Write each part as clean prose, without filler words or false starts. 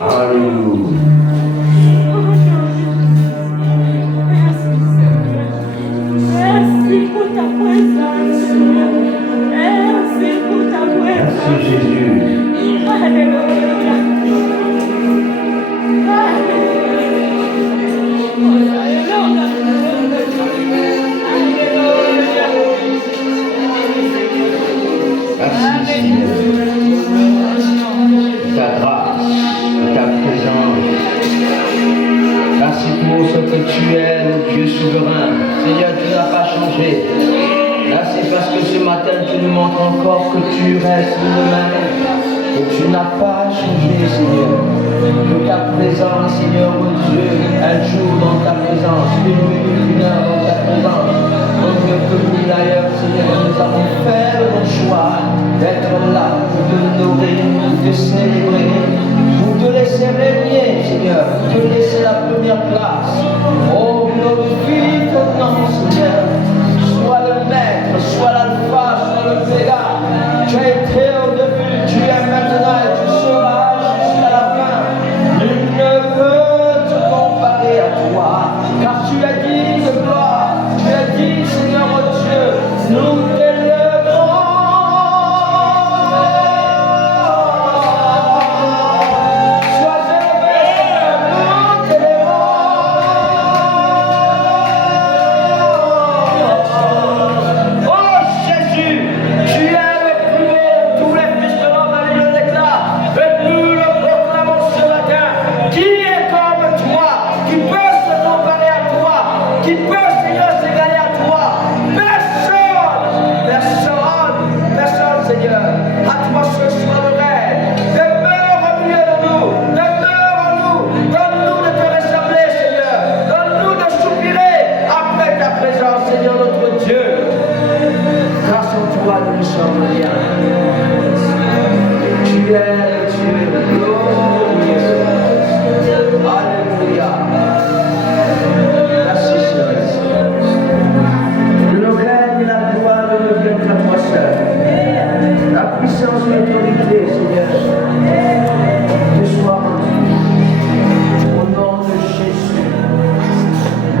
Alléluia. Merci pour ta présence. Merci pour ta présence. Merci Jésus. Alléluia. Merci Seigneur. Ta grâce, ta présence. Merci pour ce que tu es, mon Dieu souverain. Seigneur, tu n'as pas changé. Merci parce que ce matin, tu nous montres encore que tu restes le même. Que tu n'as pas changé, Seigneur. Que ta présence, Seigneur, mon Dieu, un jour dans ta présence, une minute, une heure dans ta présence. Mon Dieu, que nous d'ailleurs, Seigneur, nous avons fait le bon choix d'être là, pour te nourrir, pour te célébrer, pour te laisser régner, Seigneur, pour te laisser la première place. Oh, glorifie ton nom, Seigneur. Sois le maître, sois l'alpha, sois le véga. Tu as été au début, tu es maintenant et tu seras jusqu'à la fin. Nul ne peut te comparer à toi, car tu as dit de gloire, tu as dit, Seigneur mon Dieu, nous t'élèverons. Sois élevé, nous t'élèverons. Oh Jésus, tu es le plus beau de tous les fils de l'homme, allume l'éclat, et nous le proclamons ce matin. Qui est comme toi, qui peut se comparer à toi, qui peut, Seigneur, s'égaler à toi? Personne, personne, personne, Seigneur. À toi ce soir le règne. Demeure au milieu de nous, demeure en nous, donne-nous de te ressembler, Seigneur, donne-nous de soupirer après ta présence, Seigneur notre Dieu. Grâce à toi, nous nous sommes bien. Tu es Dieu glorieux. Alléluia. Merci Seigneur. Le règne et la gloire ne reviennent qu'à toi seul. La puissance et l'autorité, Seigneur, te soient rendues. Au nom de Jésus.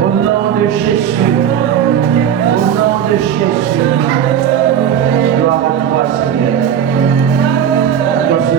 Au nom de Jésus. Au nom de Jésus. Gloire à toi, Seigneur. Dans ce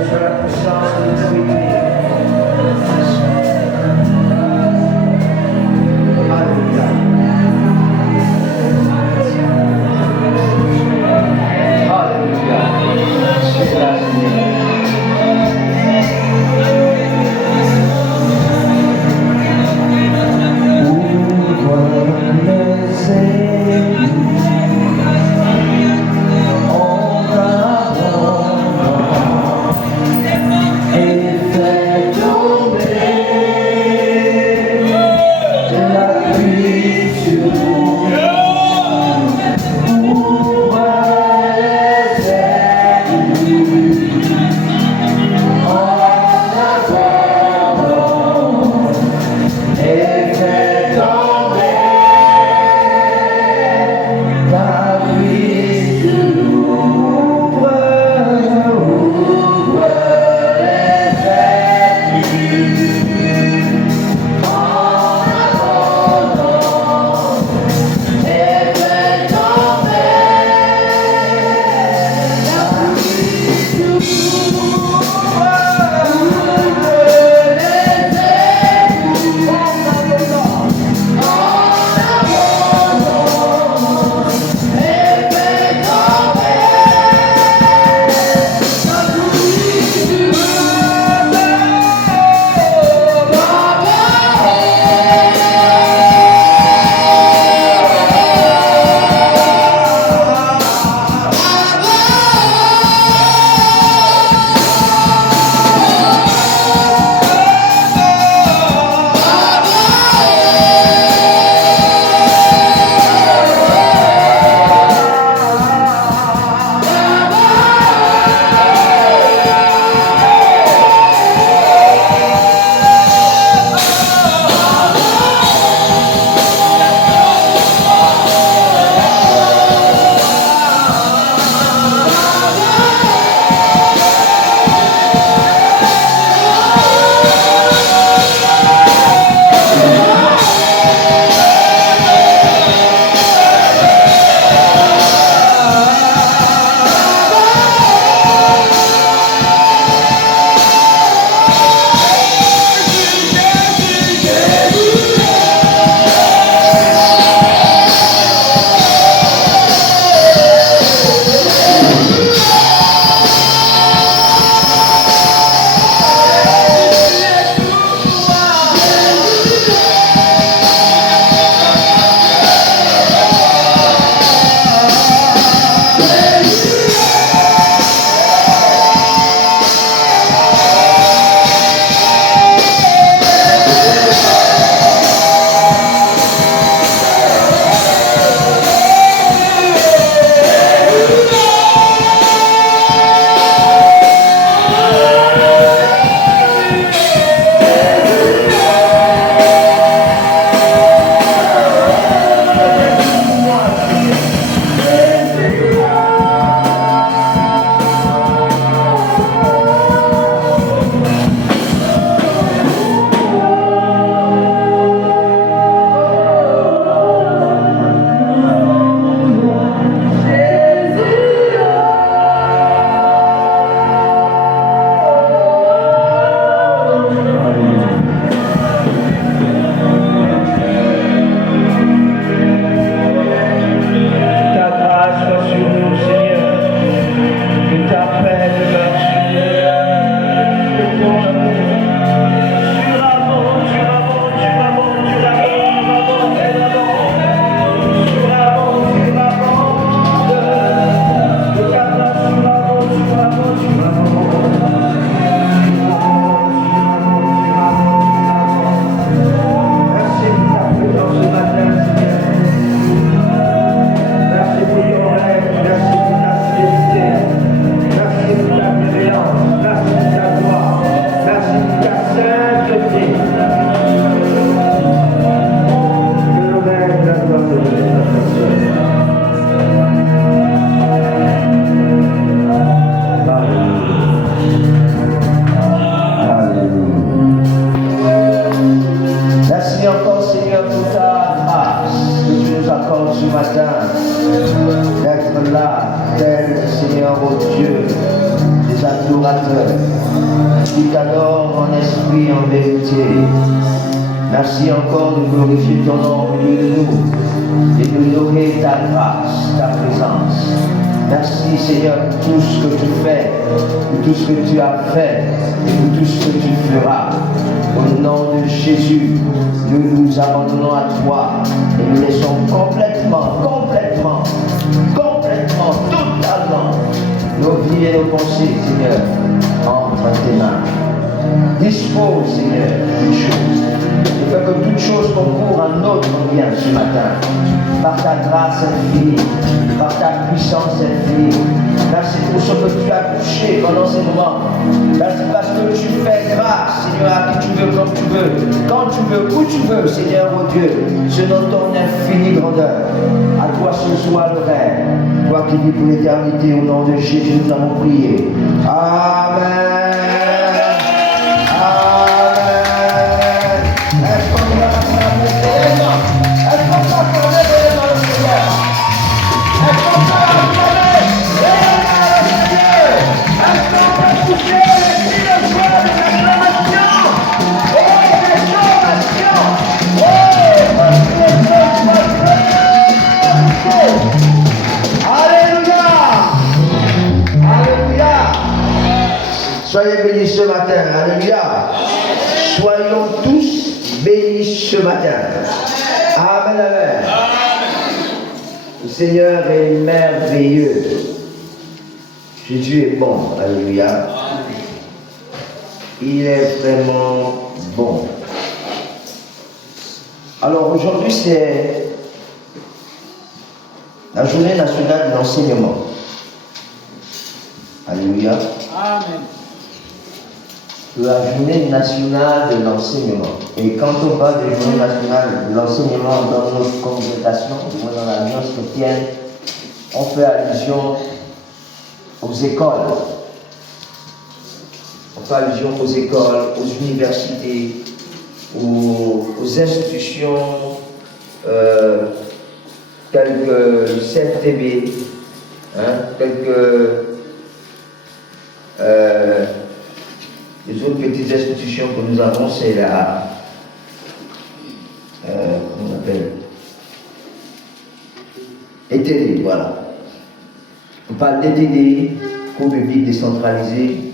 qui t'adorent en esprit et en vérité. Merci encore de glorifier ton nom au milieu de nous et de honorer ta grâce, ta présence. Merci Seigneur pour tout ce que tu fais, pour tout ce que tu as fait et pour tout ce que tu feras. Au nom de Jésus, nous nous abandonnons à toi et nous laissons complètement, totalement nos vies et nos pensées, Seigneur, entre tes mains. Dispose, Seigneur, toutes choses. Et fais que toute chose concourt à notre bien ce matin. Par ta grâce infinie, par ta puissance infinie. Merci pour ce que tu as touché pendant ces moments. Merci parce que tu fais grâce, Seigneur, à qui tu veux, comme tu veux, quand tu veux, où tu veux, Seigneur, oh Dieu, selon ton infinie grandeur. À toi ce soit le rêve. Toi qui vis pour l'éternité, au nom de Jésus, nous avons prié. Amen. Soyez bénis ce matin, alléluia. Soyons tous bénis ce matin. Amen, amen. Le Seigneur est merveilleux. Jésus est bon, alléluia. Il est vraiment bon. Alors aujourd'hui c'est la journée nationale de l'enseignement. Alléluia. Amen. La journée nationale de l'enseignement. Et quand on parle de journée nationale de l'enseignement dans notre congrégation, dans l'Alliance chrétienne, on fait allusion aux écoles. On fait allusion aux écoles, aux universités, aux institutions telles que le CFTB, telles que les autres petites institutions que nous avons, c'est la... comment on appelle? ETD, voilà. On parle d'ETD, cours public décentralisé.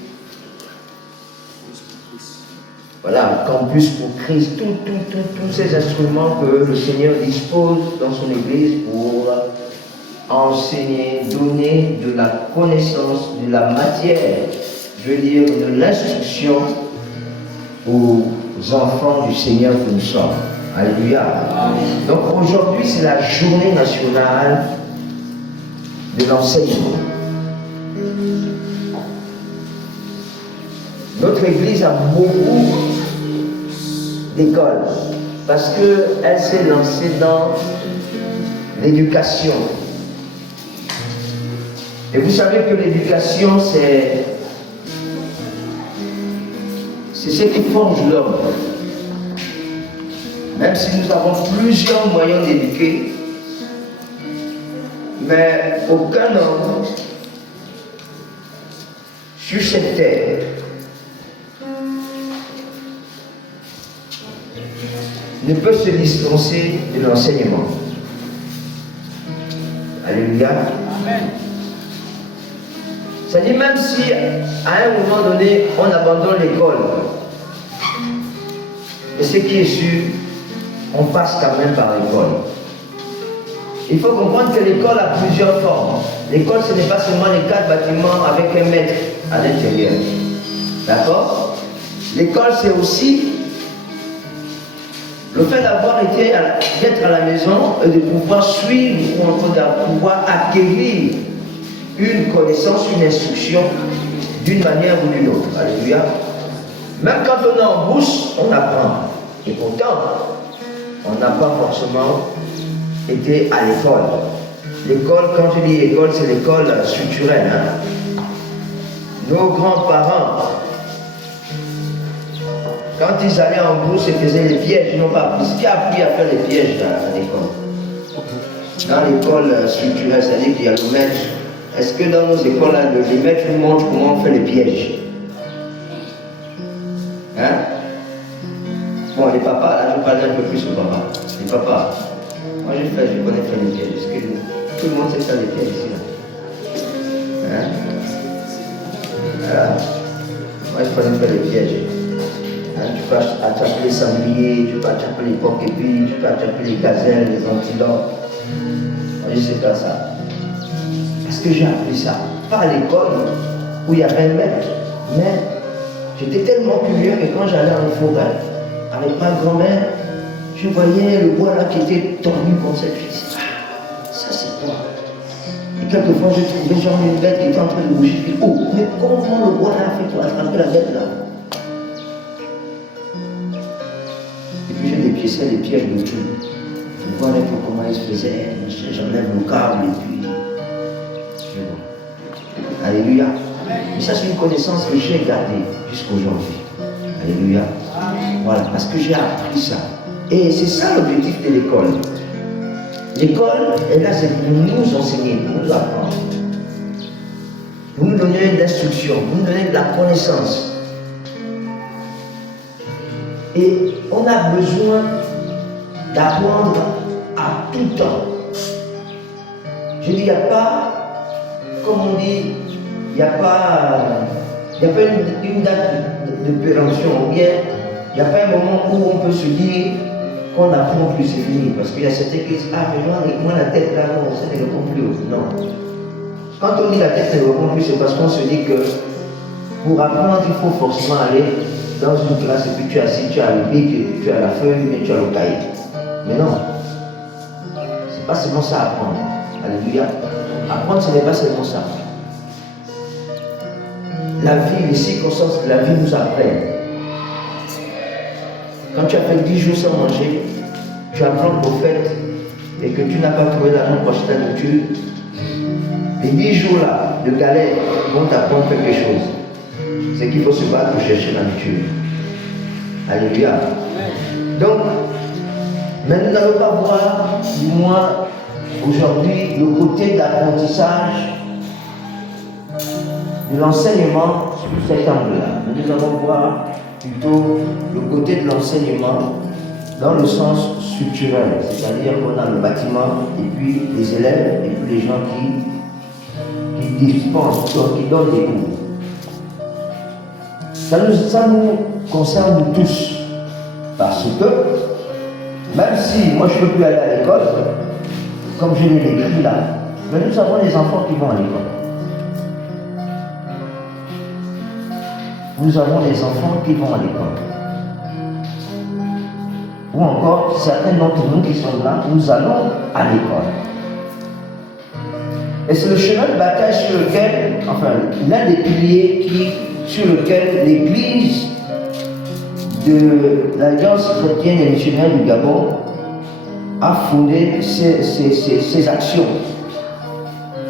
Voilà, campus pour Christ, tous ces instruments que le Seigneur dispose dans son Église pour enseigner, donner de la connaissance, de la matière, je veux dire, de l'instruction aux enfants du Seigneur que nous sommes. Alléluia. Donc aujourd'hui, c'est la journée nationale de l'enseignement. Notre Église a beaucoup d'écoles parce qu'elle s'est lancée dans l'éducation. Et vous savez que l'éducation, c'est ce qui forge l'homme. Même si nous avons plusieurs moyens d'éduquer, mais aucun homme sur cette terre ne peut se dispenser de l'enseignement. Alléluia. Amen. Ça dit même si à un moment donné on abandonne l'école, et ce qui est sûr, on passe quand même par l'école. Il faut comprendre que l'école a plusieurs formes. L'école, ce n'est pas seulement les 4 bâtiments avec un maître à l'intérieur. D'accord? L'école, c'est aussi le fait d'être à la maison et de pouvoir suivre ou de pouvoir acquérir une connaissance, une instruction d'une manière ou d'une autre. Alléluia. Même quand on est en bourse, on apprend. Et pourtant, on n'a pas forcément été à l'école. L'école, quand je dis école, c'est l'école structurelle. Nos grands-parents, quand ils allaient en bourse et faisaient les pièges, ils n'ont pas appris. Qui a appris à faire les pièges à l'école? Dans l'école structurelle, c'est-à-dire qu'il y a le maître. Est-ce que dans nos écoles, les maîtres nous montrent comment on fait les pièges? Hein? Bon, les papas, là, je parle un peu plus aux papas. Les papas, moi je connais faire les pièges. Parce que tout le monde sait faire les pièges ici. Là. Hein? Voilà. Moi je connais faire les pièges. Hein? Tu peux attraper les sangliers, tu peux attraper les porc-épics, tu peux attraper les gazelles, les antilopes. Moi je sais faire ça. Parce que j'ai appris ça. Pas à l'école où il y avait un maître, mais j'étais tellement curieux que quand j'allais en forêt avec ma grand-mère, je voyais le bois là qui était tordu comme cette fille. Ah, ça c'est toi. Et quelquefois je trouvais genre une bête qui était en train de bouger. Je dis, oh, mais comment le bois là a fait pour attraper la bête là? Et puis je dépiéçais les pièges de tout. Je voyais comment ils se faisaient. J'enlève le câble et puis je vois. Alléluia. Et ça, c'est une connaissance que j'ai gardée jusqu'aujourd'hui. Alléluia. Voilà, parce que j'ai appris ça. Et c'est ça l'objectif de l'école. L'école est là, c'est pour nous enseigner, pour nous apprendre. Pour nous donner de l'instruction, pour nous donner de la connaissance. Et on a besoin d'apprendre à tout temps. Je dis, il n'y a pas, comme on dit, il n'y a pas une date de péremption, ou bien il n'y a pas un moment où on peut se dire qu'on n'apprend plus, c'est fini. Parce qu'il y a certains qui disent, ah mais moi la tête là, non, ça ne répond plus. Non. Quand on dit la tête ne répond plus, c'est parce qu'on se dit que pour apprendre, il faut forcément aller dans une classe et puis tu es assis, tu as le bic, tu as la feuille, mais tu as le cahier. Mais non. C'est pas seulement ça apprendre. Alléluia. Apprendre, ce n'est pas seulement ça. La vie, les circonstances de la vie nous apprennent. Quand tu as fait 10 jours sans manger, tu apprends le prophète et que tu n'as pas trouvé l'argent pour acheter ta nourriture, les 10 jours-là de galère vont t'apprendre quelque chose. C'est qu'il faut se battre pour chercher la nourriture. Alléluia. Donc, mais nous n'allons pas voir, du moins aujourd'hui, le côté de l'apprentissage, de l'enseignement sous cet angle-là. Nous allons voir plutôt le côté de l'enseignement dans le sens structurel, c'est-à-dire qu'on a le bâtiment et puis les élèves et puis les gens qui dispensent, qui donnent des cours. Ça nous concerne tous, parce que même si moi je ne peux plus aller à l'école, comme je l'ai décrit là, mais nous avons des enfants qui vont à l'école. Nous avons des enfants qui vont à l'école. Ou encore, certains d'entre nous qui sont là, nous allons à l'école. Et c'est le chemin de bataille sur lequel, enfin, l'un des piliers sur lequel l'Église de l'Alliance chrétienne et missionnaire du Gabon a fondé ses actions.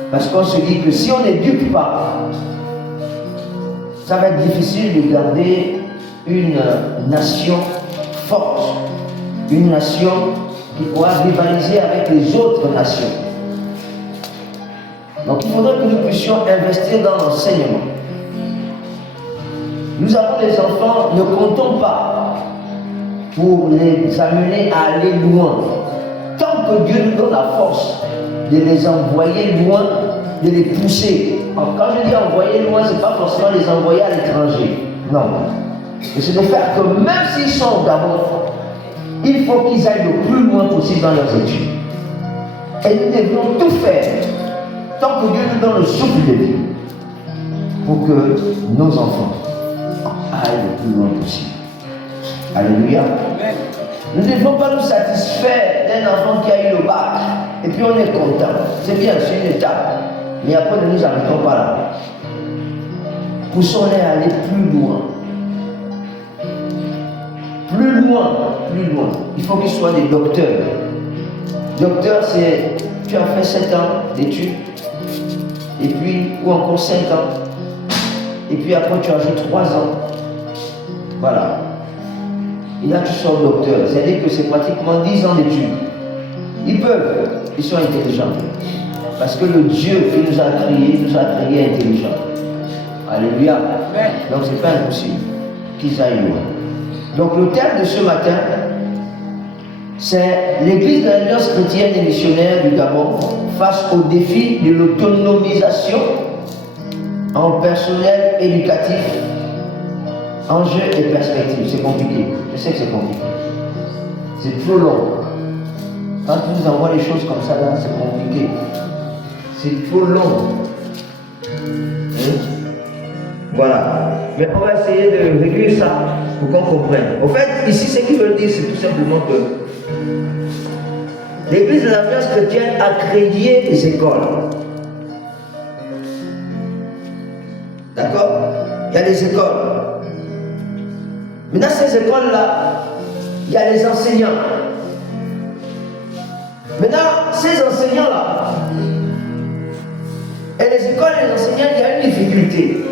Parce qu'on se dit que si on n'éduque pas, ça va être difficile de garder une nation forte, une nation qui pourra rivaliser avec les autres nations. Donc il faudrait que nous puissions investir dans l'enseignement. Nous avons des enfants, ne comptons pas pour les amener à aller loin. Tant que Dieu nous donne la force de les envoyer loin, de les pousser. Alors, quand je dis envoyer loin, ce n'est pas forcément les envoyer à l'étranger. Non. Mais c'est de faire que même s'ils sont d'abord, il faut qu'ils aillent le plus loin possible dans leurs études. Et nous devons tout faire, tant que Dieu nous donne le souffle de vie, pour que nos enfants aillent le plus loin possible. Alléluia. Nous ne devons pas nous satisfaire d'un enfant qui a eu le bac, et puis on est content. C'est bien, c'est une étape. Mais après, ne nous arrêtons pas là. Poussons-les à aller plus loin. Plus loin, plus loin. Il faut qu'ils soient des docteurs. Docteur, c'est, tu as fait 7 ans d'études, et puis, ou encore 5 ans, et puis après tu ajoutes 3 ans. Voilà. Et là tu sors docteur. C'est-à-dire que c'est pratiquement 10 ans d'études. Ils peuvent, ils sont intelligents. Parce que le Dieu qui nous a créés intelligents. Alléluia. Donc c'est pas impossible. qu'ils aillent loin. Donc le thème de ce matin, c'est l'Église de l'Alliance chrétienne et missionnaire du Gabon face au défi de l'autonomisation en personnel éducatif, enjeux et perspectives. C'est compliqué, je sais que c'est compliqué. C'est trop long. Quand tu nous envoies les choses comme ça, là, c'est compliqué. C'est trop long. Voilà. Mais on va essayer de réduire ça pour qu'on comprenne. Au fait, ici, ce qu'ils veulent dire, c'est tout simplement que l'Église de l'Alliance chrétienne a créé des écoles. D'accord? Il y a des écoles. Mais dans ces écoles-là, il y a les enseignants. Maintenant, ces enseignants-là, et les écoles et les enseignants, il y a une difficulté.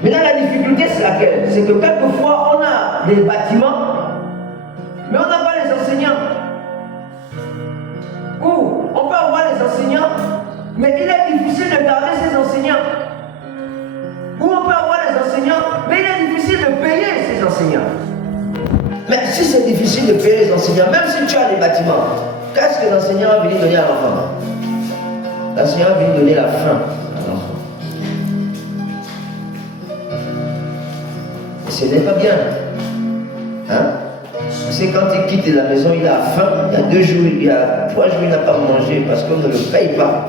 Maintenant, la difficulté, c'est laquelle? C'est que quelquefois, on a des bâtiments, mais on n'a pas les enseignants. Ou on peut avoir les enseignants, mais il est difficile de garder ces enseignants. Ou on peut avoir les enseignants, mais il est difficile de payer ces enseignants. Mais si c'est difficile de payer les enseignants, même si tu as les bâtiments, qu'est-ce que l'enseignant va venir donner à l'enfant? L'enseignant va venir donner la faim à l'enfant. Et ce n'est pas bien. Hein? Parce que quand il quitte la maison, il a faim. Il y a 2 jours, il y a 3 jours, il n'a pas mangé parce qu'on ne le paye pas.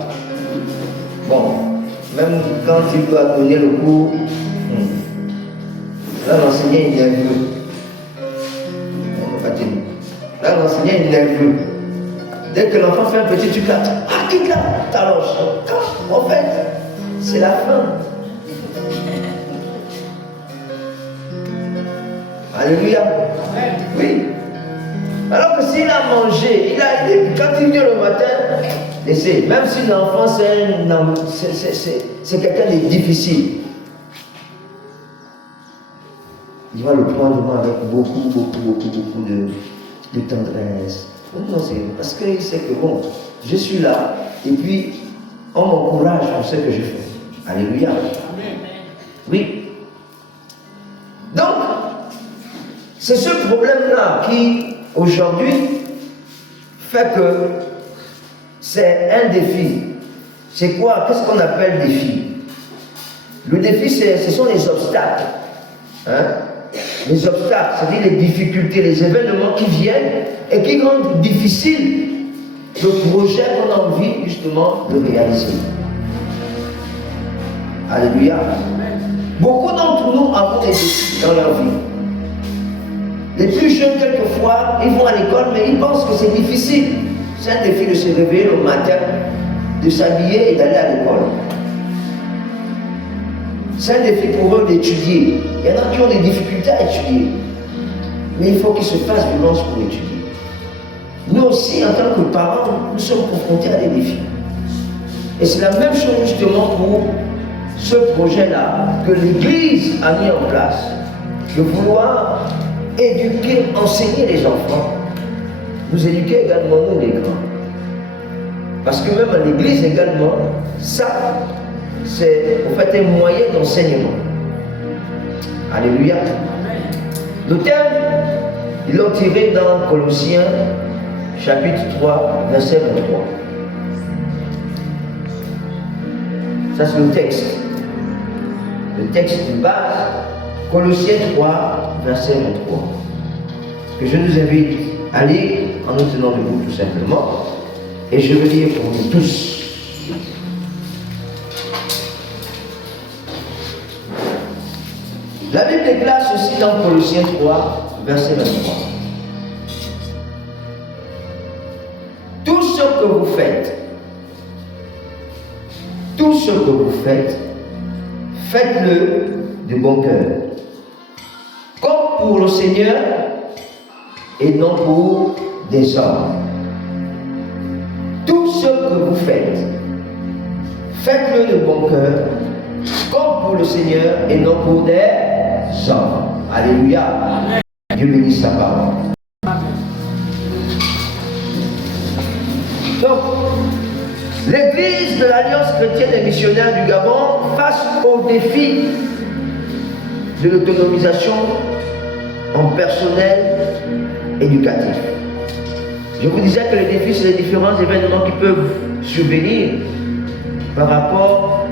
Bon, même quand il doit donner le cours, là l'enseignant est nerveux. Là l'enseignant est nerveux. Dès que l'enfant fait un petit truc là, ah quitte là, t'allonges. En fait, c'est la fin. Alléluia. Oui. Alors que s'il a mangé, quand il vient le matin, laissez, même si l'enfant c'est quelqu'un de difficile, il va le prendre avec beaucoup de tendresse. Non, c'est parce qu'il sait que bon, je suis là, et puis on m'encourage pour ce que je fais. Alléluia. Oui. Donc, c'est ce problème-là qui, aujourd'hui, fait que c'est un défi. C'est quoi? Qu'est-ce qu'on appelle défi? Le défi, ce sont les obstacles. Hein? Les obstacles, c'est-à-dire les difficultés, les événements qui viennent et qui rendent difficile le projet qu'on a envie justement de réaliser. Alléluia. Beaucoup d'entre nous avons des défis dans leur vie. Les plus jeunes, quelquefois, ils vont à l'école, mais ils pensent que c'est difficile. C'est un défi de se réveiller le matin, de s'habiller et d'aller à l'école. C'est un défi pour eux d'étudier. Il y en a qui ont des difficultés à étudier. Mais il faut qu'ils se fassent violence pour étudier. Nous aussi, en tant que parents, nous sommes confrontés à des défis. Et c'est la même chose justement pour ce projet-là que l'Église a mis en place, de vouloir éduquer, enseigner les enfants, nous éduquer également nous les grands. Parce que même à l'Église également, ça, c'est en fait un moyen d'enseignement. Alléluia. Le terme, ils l'ont tiré dans Colossiens, chapitre 3, verset 23. Ça, c'est le texte. Le texte de base, Colossiens 3, verset 23. Que je nous invite à lire en nous tenant debout tout simplement. Et je veux lire pour nous tous. La Bible déclare ceci dans Colossiens 3, verset 23. Tout ce que vous faites, faites-le de bon cœur, comme pour le Seigneur et non pour des hommes. Tout ce que vous faites, faites-le de bon cœur, comme pour le Seigneur et non pour des hommes. Alléluia. Amen. Dieu bénisse sa parole. Donc, l'Église de l'Alliance chrétienne et missionnaire du Gabon face au défi de l'autonomisation en personnel éducatif. Je vous disais que les défis, c'est les différents événements qui peuvent survenir par rapport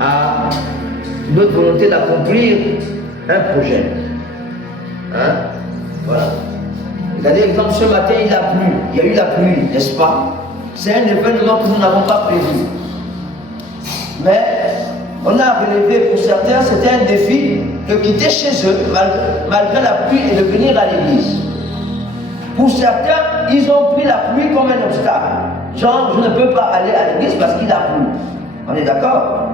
à notre volonté d'accomplir un projet. Hein? Voilà. C'est-à-dire, exemple, ce matin, il a plu. Il y a eu la pluie, n'est-ce pas? C'est un événement que nous n'avons pas prévu. Mais on a relevé pour certains, c'était un défi de quitter chez eux, malgré la pluie, et de venir à l'église. Pour certains, ils ont pris la pluie comme un obstacle. Genre, je ne peux pas aller à l'église parce qu'il a plu. On est d'accord?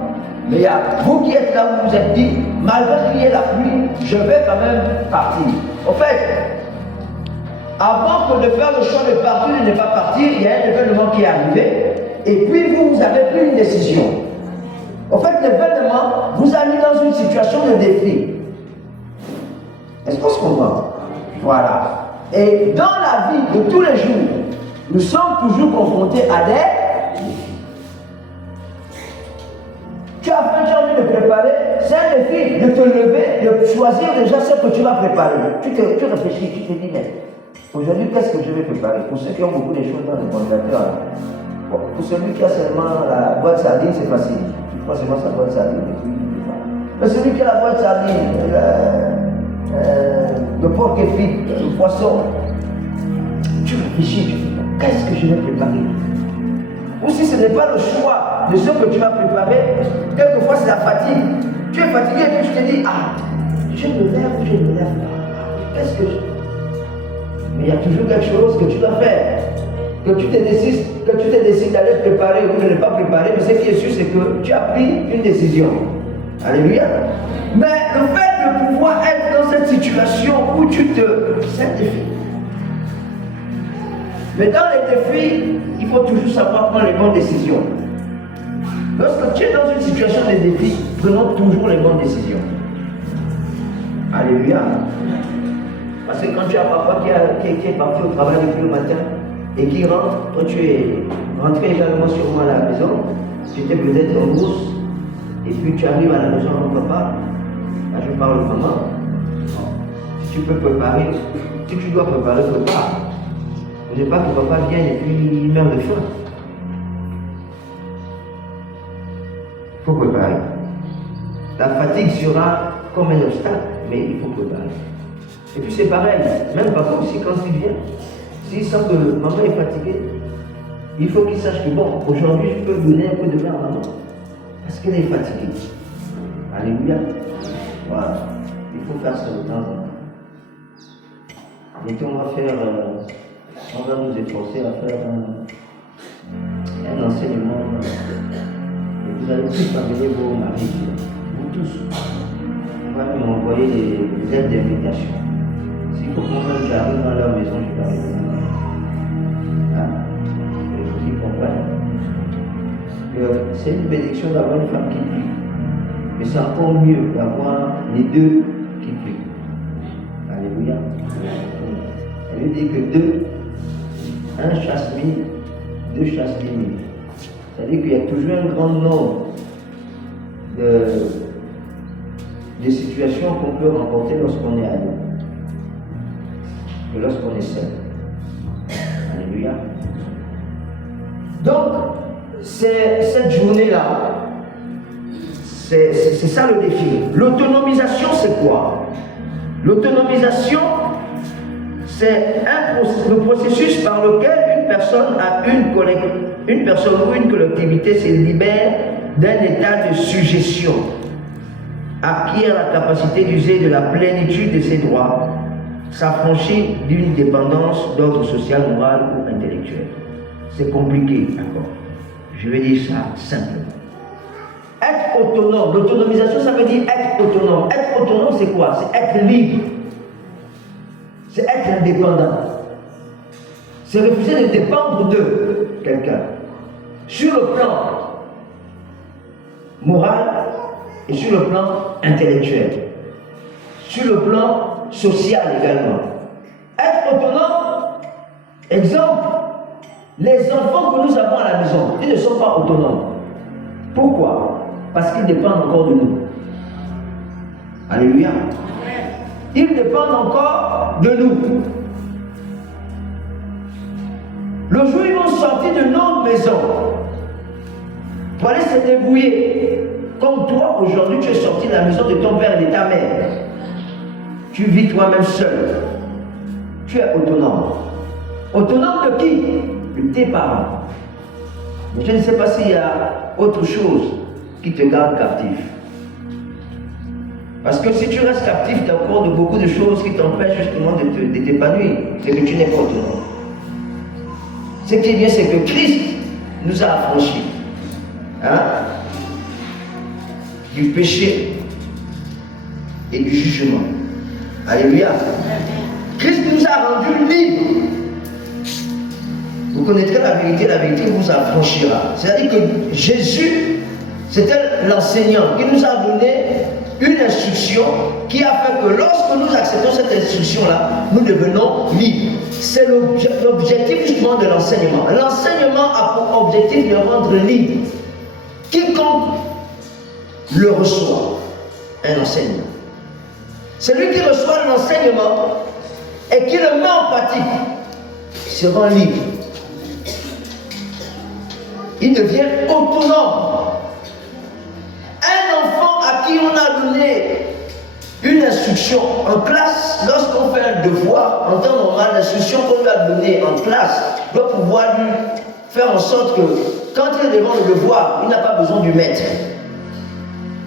Mais il y a vous qui êtes là où vous êtes dit, malgré qu'il y ait la pluie, je vais quand même partir. En fait, avant que de faire le choix de partir ou de ne pas partir, il y a un événement qui est arrivé. Et puis vous avez pris une décision. En fait, l'événement vous a mis dans une situation de défi. Est-ce qu'on se comprend? Voilà. Et dans la vie de tous les jours, nous sommes toujours confrontés à des défis. Tu as fait, tu as envie de préparer, c'est un défi de te lever, de choisir déjà ce que tu vas préparer. Tu réfléchis, tu te dis, mais aujourd'hui, qu'est-ce que je vais préparer? Pour ceux qui ont beaucoup de choses dans le congélateur, bon, pour celui qui a seulement la boîte sardine, c'est facile. Tu prends seulement sa boîte sardine et puis mais celui qui a la boîte sardine, le porc épic, le poisson, tu réfléchis, tu dis, qu'est-ce que je vais préparer? Ou si ce n'est pas le choix de ce que tu vas préparer, quelquefois c'est la fatigue. Tu es fatigué et puis tu te dis, ah, je me lève ou je ne me lève pas. Qu'est-ce que je... Mais il y a toujours quelque chose que tu dois faire. Que tu te décides d'aller préparer ou de ne pas préparer, mais ce qui est sûr, c'est que tu as pris une décision. Alléluia. Mais le fait de pouvoir être dans cette situation où tu te... C'est un défi. Mais dans les défis, il faut toujours savoir prendre les bonnes décisions. Lorsque tu es dans une situation de défi, prenons toujours les bonnes décisions. Alléluia. Parce que quand tu as papa qui est parti au travail depuis le matin et qui rentre, toi tu es rentré également sûrement à la maison, tu étais peut-être en bourse, et puis tu arrives à la maison, papa, là je parle de maman, si tu peux préparer, si tu dois préparer, prépare. Ne pas que papa vienne et puis il meurt de faim. Il faut préparer. La fatigue sera comme un obstacle, mais il faut préparer. Et puis c'est pareil, même papa aussi quand il vient, s'il sent que maman est fatiguée, il faut qu'il sache que bon, aujourd'hui je peux donner un peu de main à maman, parce qu'elle est fatiguée. Alléluia. Voilà. Il faut faire ça de temps en temps. Et puis on va nous efforcer à faire un enseignement. Et vous allez tous amener vos maris, vous tous. On va nous envoyer des aides d'invitation. S'il faut que moi-même j'arrive dans leur maison, je vais arriver dans leur maison. Hein? Et vous y comprenez. C'est une bénédiction d'avoir une femme qui prie. Mais c'est encore mieux d'avoir les deux qui prient. Alléluia. Elle lui dit que deux. Un chasse mille, deux chasse 10 000. C'est-à-dire qu'il y a toujours un grand nombre de situations qu'on peut rencontrer lorsqu'on est à deux. Que lorsqu'on est seul. Alléluia. Donc, cette journée-là, c'est ça le défi. L'autonomisation, c'est quoi? L'autonomisation, c'est le processus par lequel une personne ou une collectivité se libère d'un état de sujétion, acquiert la capacité d'user de la plénitude de ses droits, s'affranchit d'une dépendance d'ordre social, moral ou intellectuel. C'est compliqué, d'accord? Je vais dire ça simplement. Être autonome, l'autonomisation, ça veut dire être autonome. Être autonome, c'est quoi? C'est être libre. C'est être indépendant. C'est refuser de dépendre de quelqu'un. Sur le plan moral et sur le plan intellectuel. Sur le plan social également. Être autonome, exemple, les enfants que nous avons à la maison, ils ne sont pas autonomes. Pourquoi? Parce qu'ils dépendent encore de nous. Alléluia. Ils dépendent encore de nous. Le jour où ils vont sortir de notre maison pour aller se débrouiller, comme toi aujourd'hui tu es sorti de la maison de ton père et de ta mère, tu vis toi-même seul, tu es autonome. Autonome de qui? De tes parents. Mais je ne sais pas s'il y a autre chose qui te garde captif. Parce que si tu restes captif, tu as encore de beaucoup de choses qui t'empêchent justement de t'épanouir. C'est que tu n'es pas autonome. Ce qui est bien, c'est que Christ nous a affranchis. Hein? Du péché et du jugement. Alléluia. Christ nous a rendus libres. Vous connaîtrez la vérité vous affranchira. C'est-à-dire que Jésus, c'était l'enseignant qui nous a donné une instruction qui a fait que lorsque nous acceptons cette instruction-là, nous devenons libres. C'est l'objectif justement de l'enseignement. L'enseignement a pour objectif de rendre libre. Quiconque le reçoit, un enseignant. Celui qui reçoit l'enseignement et qui le met en pratique se rend libre. Il devient autonome. Un enfant à qui on a donné une instruction en classe, lorsqu'on fait un devoir, en temps normal, l'instruction qu'on lui a donnée en classe doit pouvoir lui faire en sorte que quand il est devant le devoir, il n'a pas besoin du maître.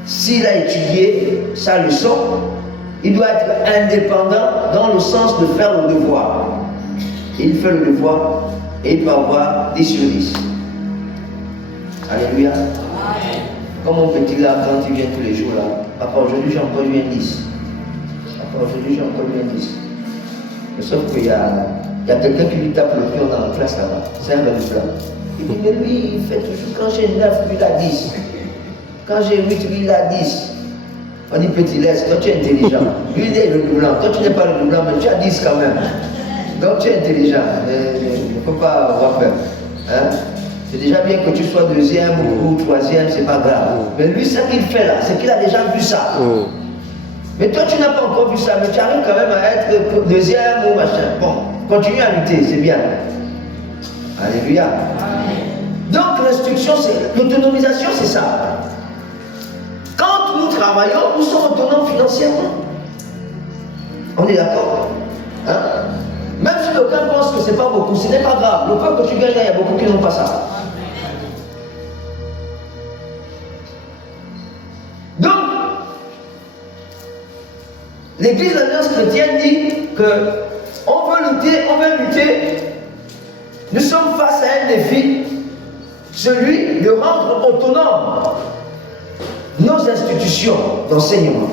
S'il a étudié sa leçon, il doit être indépendant dans le sens de faire le devoir. Il fait le devoir et il va avoir 10 sur 10. Alléluia. Comme mon petit là, quand il vient tous les jours là, papa aujourd'hui j'ai encore eu un 10. Papa aujourd'hui j'ai encore eu un 10. Mais sauf qu'il y a quelqu'un qui lui tape le pion dans la classe là-bas. C'est un blanc. Il dit, mais lui, il fait toujours, quand j'ai 9, lui il a 10. Quand j'ai 8, lui il a 10. On dit, petit laisse, toi tu es intelligent. Lui il est le blanc, toi tu n'es pas le blanc, mais tu as 10 quand même. Donc tu es intelligent, il ne faut pas avoir peur. Hein? C'est déjà bien que tu sois deuxième ou troisième, c'est pas grave. Mais lui, ce qu'il fait là, c'est qu'il a déjà vu ça. Mais toi, tu n'as pas encore vu ça, mais tu arrives quand même à être deuxième ou machin. Bon, continue à lutter, c'est bien. Alléluia. Donc l'instruction, c'est l'autonomisation, c'est ça. Quand nous travaillons, nous sommes autonomes financièrement. On est d'accord? Hein? Même si quelqu'un pense que ce n'est pas beaucoup, ce n'est pas grave. Le peu que tu gagnes là, il y a beaucoup qui n'ont pas ça. Donc, l'Église d'Alliance chrétienne dit que on veut lutter. Nous sommes face à un défi, celui de rendre autonome nos institutions d'enseignement.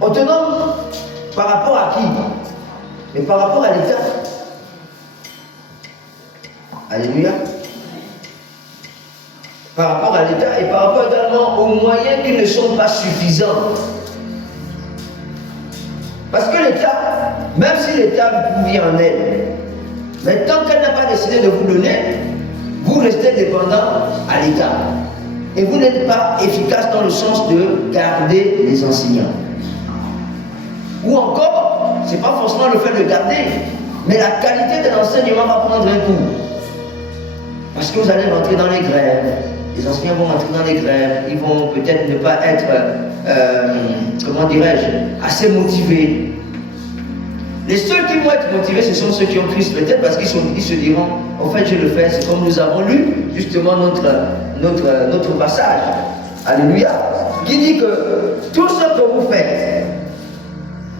Autonome par rapport à qui? Mais par rapport à l'État. Alléluia. Par rapport à l'État et par rapport également aux moyens qui ne sont pas suffisants. Parce que l'État, même si l'État vous vient en aide, mais tant qu'elle n'a pas décidé de vous donner, vous restez dépendant à l'État. Et vous n'êtes pas efficace dans le sens de garder les enseignants. Ou encore, ce n'est pas forcément le fait de garder, mais la qualité de l'enseignement va prendre un coup. Parce que vous allez rentrer dans les grèves, les enseignants vont rentrer dans les grèves, ils vont peut-être ne pas être, comment dirais-je, assez motivés. Les seuls qui vont être motivés, ce sont ceux qui ont Christ, peut-être parce qu'ils se diront, en fait je le fais, c'est comme nous avons lu justement notre passage. Alléluia. Qui dit que tout ce que vous faites,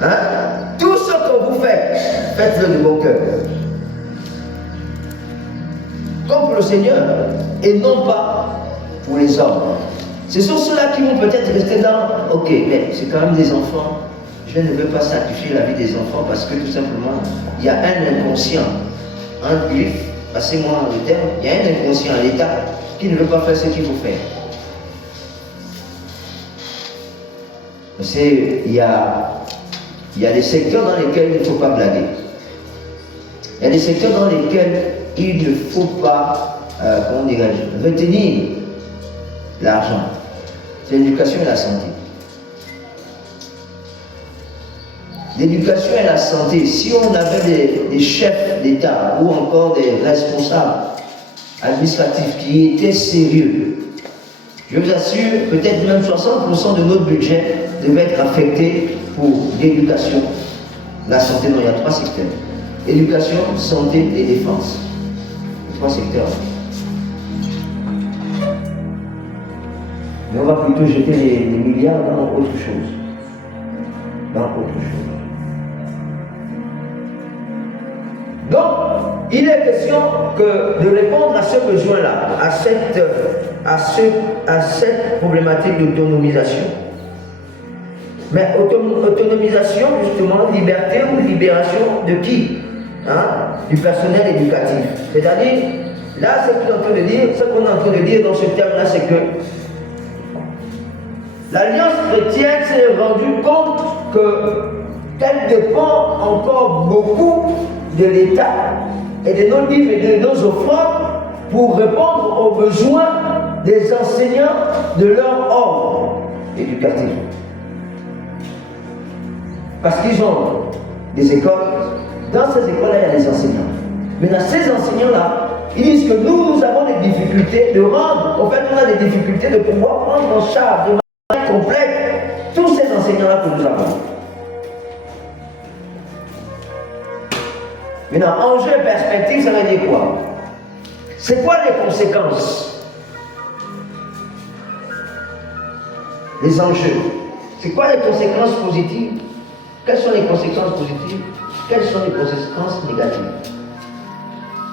hein, tout ce que vous faites, faites-le de bon cœur. Comme pour le Seigneur, et non pas pour les hommes. Ce sont ceux-là qui vont peut-être rester dans, ok, mais c'est quand même des enfants. Je ne veux pas sacrifier la vie des enfants parce que tout simplement, il y a un inconscient. Un juif, passez-moi le terme, il y a un inconscient à l'État qui ne veut pas faire ce qu'il faut faire. Il y a des secteurs dans lesquels il ne faut pas blaguer. Il y a des secteurs dans lesquels il ne faut pas, comment dirais-je, retenir l'argent. C'est l'éducation et la santé. l'éducation et la santé, si on avait des chefs d'État ou encore des responsables administratifs qui étaient sérieux, je vous assure, peut-être même 60% de notre budget devait être affecté pour l'éducation, la santé. Non, il y a 3 secteurs. Éducation, santé et défense. Les 3 secteurs. Mais on va plutôt jeter les milliards dans autre chose. Dans autre chose. Donc, il est question de répondre à ce besoin-là, à cette problématique d'autonomisation. Mais autonomisation, justement, liberté ou libération de qui? Du personnel éducatif. C'est-à-dire, là, ce qu'on est en train de dire dans ce terme-là, c'est que l'Alliance chrétienne s'est rendue compte qu'elle dépend encore beaucoup de l'État et de nos livres et de nos offrandes pour répondre aux besoins des enseignants de leur ordre éducatif. Parce qu'ils ont des écoles, dans ces écoles-là, il y a des enseignants. Mais dans ces enseignants-là, ils disent que nous avons des difficultés de rendre, en fait, on a des difficultés de pouvoir prendre en charge de manière complète tous ces enseignants-là que nous avons. Maintenant, enjeu et perspective, ça veut dire quoi? C'est quoi les conséquences? Les enjeux. C'est quoi les conséquences positives? Quelles sont les conséquences positives? Quelles sont les conséquences négatives?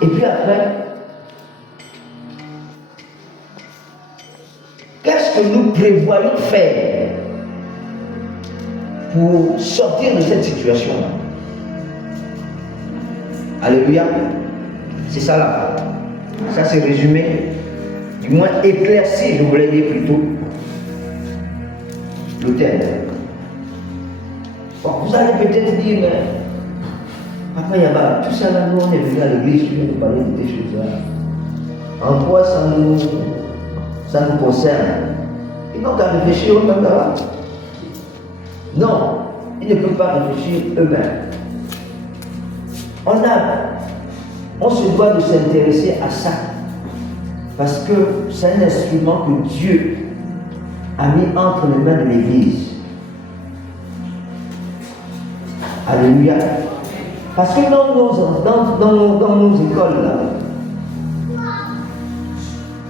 Et puis après, qu'est-ce que nous prévoyons faire pour sortir de cette situation-là? Alléluia. C'est ça là. Ça c'est résumé, du moins éclairci, je voulais dire plutôt, le thème. Bon, vous allez peut-être dire, mais papa Yaba, tout ça là, nous on est venu à l'église, tu viens de parler de tes choses-là. En quoi ça nous concerne? Ils n'ont qu'à réfléchir eux-mêmes là-bas. Non, ils ne peuvent pas réfléchir eux-mêmes. On se doit de s'intéresser à ça parce que c'est un instrument que Dieu a mis entre les mains de l'Église. Alléluia. Parce que dans nos écoles là,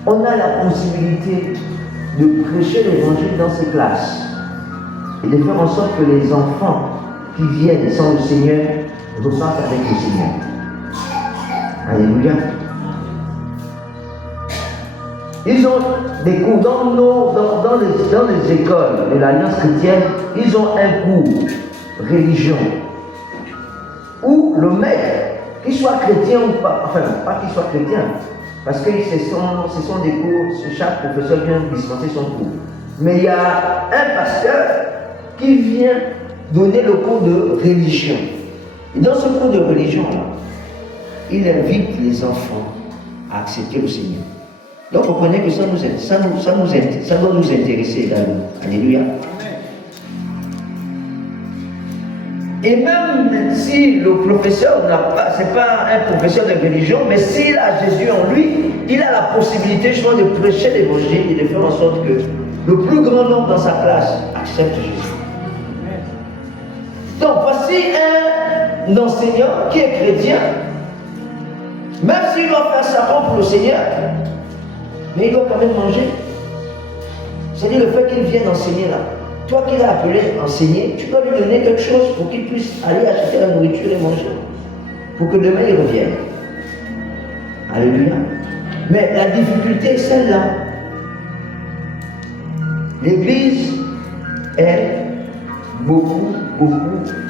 on a la possibilité de prêcher l'évangile dans ces classes et de faire en sorte que les enfants qui viennent sans le Seigneur repartent avec le Seigneur. Alléluia. Ils ont des cours dans les écoles de l'Alliance chrétienne, ils ont un cours religion où le maître, qu'il soit chrétien ou pas, enfin pas qu'il soit chrétien, parce que ce sont des cours, chaque professeur vient dispenser son cours. Mais il y a un pasteur qui vient donner le cours de religion. Et dans ce cours de religion, il invite les enfants à accepter le Seigneur. Donc vous comprenez que ça doit nous intéresser également. Alléluia. Et même si le professeur ce n'est pas un professeur de religion, mais s'il a Jésus en lui, il a la possibilité justement de prêcher l'évangile et de faire en sorte que le plus grand nombre dans sa classe accepte Jésus. Donc voici un enseignant qui est chrétien, même s'il doit faire sa part pour le Seigneur, mais il doit quand même manger. C'est-à-dire le fait qu'il vienne enseigner là. Toi qui l'as appelé enseigner, tu dois lui donner quelque chose pour qu'il puisse aller acheter la nourriture et manger. Pour que demain il revienne. Alléluia. Mais la difficulté est celle-là. L'Église est beaucoup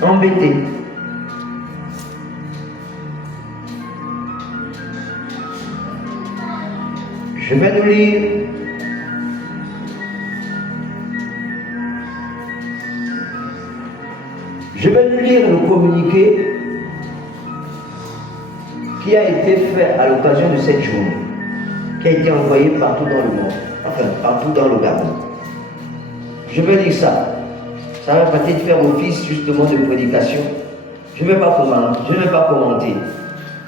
embêtée. Je vais nous lire le communiqué qui a été fait à l'occasion de cette journée, qui a été envoyé partout dans le monde, enfin partout dans le Gabon. Je vais lire ça. Ça va peut-être faire office justement de prédication. Je ne vais pas commenter.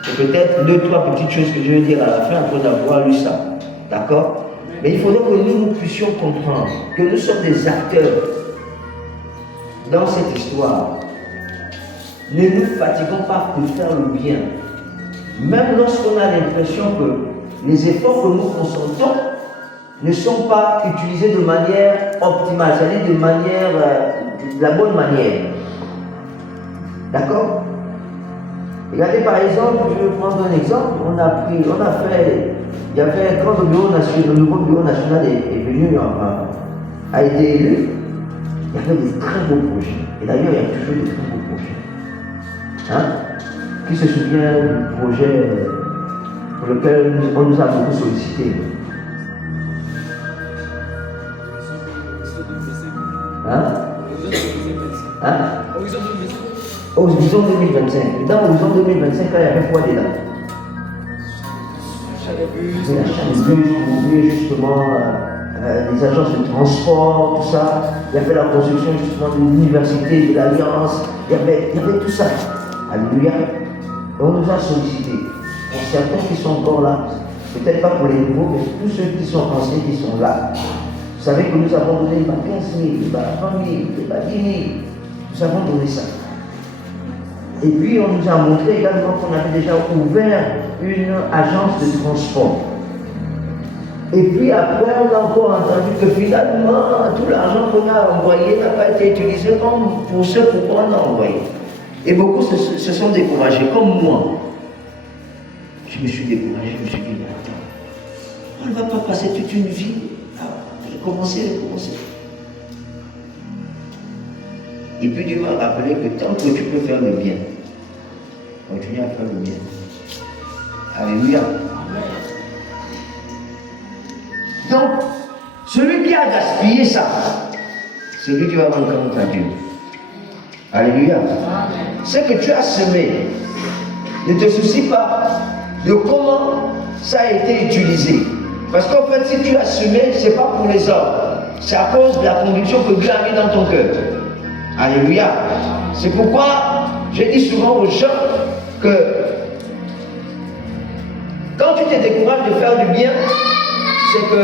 C'est peut-être 2-3 petites choses que je vais dire à la fin après avoir lu ça. D'accord? Mais il faudrait que nous puissions comprendre que nous sommes des acteurs dans cette histoire. Ne nous fatiguons pas de faire le bien. Même lorsqu'on a l'impression que les efforts que nous consentons ne sont pas utilisés de manière optimale, c'est-à-dire de la bonne manière. D'accord? Regardez par exemple, je vais prendre un exemple, il y avait quand le nouveau bureau national est venu, a été élu, il y avait des très beaux projets. Et d'ailleurs, il y a toujours des très beaux projets. Hein? Qui se souvient du projet pour lequel on nous a beaucoup sollicité? Hein? Hein? Horizon 2025. Dans Horizon 2025, il y avait quoi dedans? Il y avait l'achat de bus, justement, les agences de transport, tout ça. Il y avait la construction justement de l'université, de l'Alliance. Il y avait tout ça. Alléluia. On nous a sollicité. Pour certains qui sont encore là, peut-être pas pour les nouveaux, mais tous ceux qui sont anciens, qui sont là. Vous savez que nous avons donné 15 000, 20 000, 10 000. Nous avons donné ça. Et puis on nous a montré également qu'on avait déjà ouvert une agence de transport. Et puis après, on a encore entendu que finalement, tout l'argent qu'on a envoyé n'a pas été utilisé comme pour ce pourquoi on a envoyé. Et beaucoup se sont découragés, comme moi. Je me suis découragé, je me suis dit, mais attends, on ne va pas passer toute une vie à recommencer. Et puis Dieu m'a rappelé que tant que tu peux faire le bien, continue à faire le bien. Alléluia. Donc, celui qui a gaspillé ça, c'est lui qui va rendre compte à Dieu. Alléluia. Ce que tu as semé, ne te soucie pas de comment ça a été utilisé. Parce qu'en fait, si tu as semé, ce n'est pas pour les hommes. C'est à cause de la conviction que Dieu a mis dans ton cœur. Alléluia. C'est pourquoi je dis souvent aux gens que quand tu te décourages de faire du bien, c'est que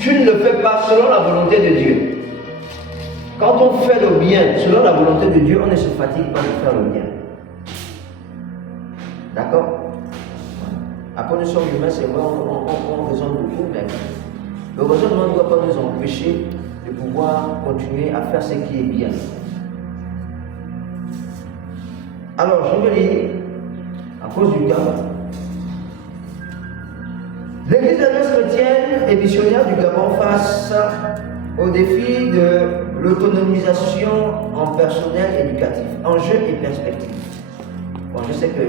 tu ne le fais pas selon la volonté de Dieu. Quand on fait le bien selon la volonté de Dieu, on ne se fatigue pas de faire le bien. D'accord? Après, nous sommes humains, c'est vrai, on raisonne beaucoup, mais le raisonnement ne doit pas nous empêcher de pouvoir continuer à faire ce qui est bien. Alors, je vais lire, à cause du temps. L'Église Alliance chrétienne et missionnaire du Gabon face au défi de l'autonomisation en personnel éducatif, enjeux et perspectives. Bon, je sais que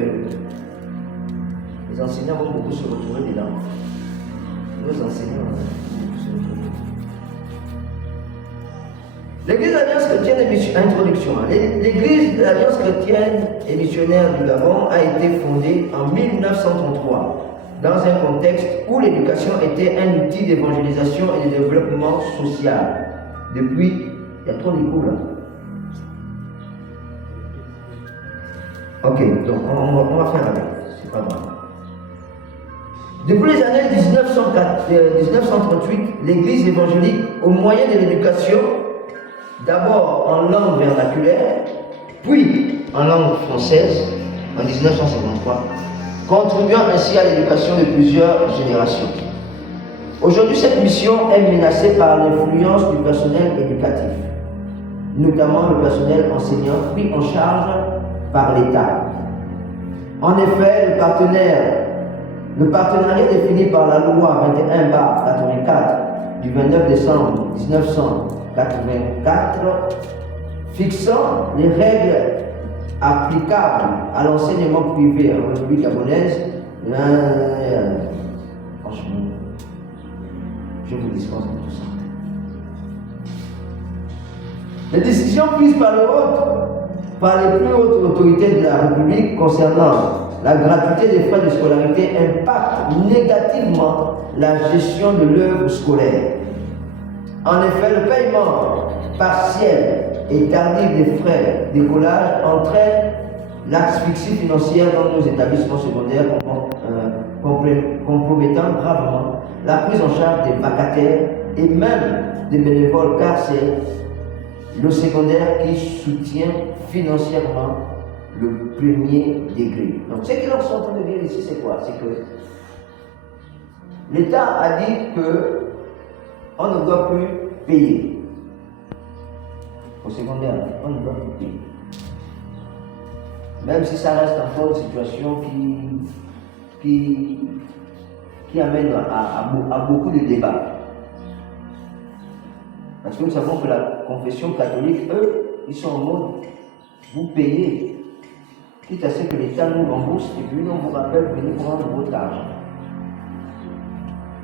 les enseignants vont beaucoup se retrouver dedans. Nos enseignants vont beaucoup se retrouver. L'Église Alliance chrétienne et missionnaire, introduction. L'Église Alliance chrétienne et missionnaire du Gabon a été fondée en 1933 dans un contexte où l'éducation était un outil d'évangélisation et de développement social. Depuis, il y a trop de cours là. Ok, donc on va faire avec, c'est pas grave. Depuis les années 1938, l'Église évangélique, au moyen de l'éducation, d'abord en langue vernaculaire, puis en langue française, en 1953, contribuant ainsi à l'éducation de plusieurs générations. Aujourd'hui, cette mission est menacée par l'influence du personnel éducatif, notamment le personnel enseignant pris en charge par l'État. En effet, le partenariat défini par la loi 21/84 du 29 décembre 1984 fixant les règles applicables à l'enseignement privé en République gabonaise, franchement, je vous dispense de tout ça. Les décisions prises par les plus hautes autorités de la République concernant la gratuité des frais de scolarité impactent négativement la gestion de l'œuvre scolaire. En effet, le paiement partiel et tardive des frais d'écolage entraîne l'asphyxie financière dans nos établissements secondaires, compromettant gravement la prise en charge des vacataires et même des bénévoles, car c'est le secondaire qui soutient financièrement le premier degré. Donc ce qu'ils sont en train de dire ici, c'est quoi? C'est que l'État a dit qu'on ne doit plus payer. Au secondaire, on ne doit plus payer. Même si ça reste encore une situation qui amène à beaucoup de débats. Parce que nous savons que la confession catholique, eux, ils sont en mode, vous payez, quitte à ce que l'État nous rembourse, et puis on vous rappelle, venez prendre votre argent.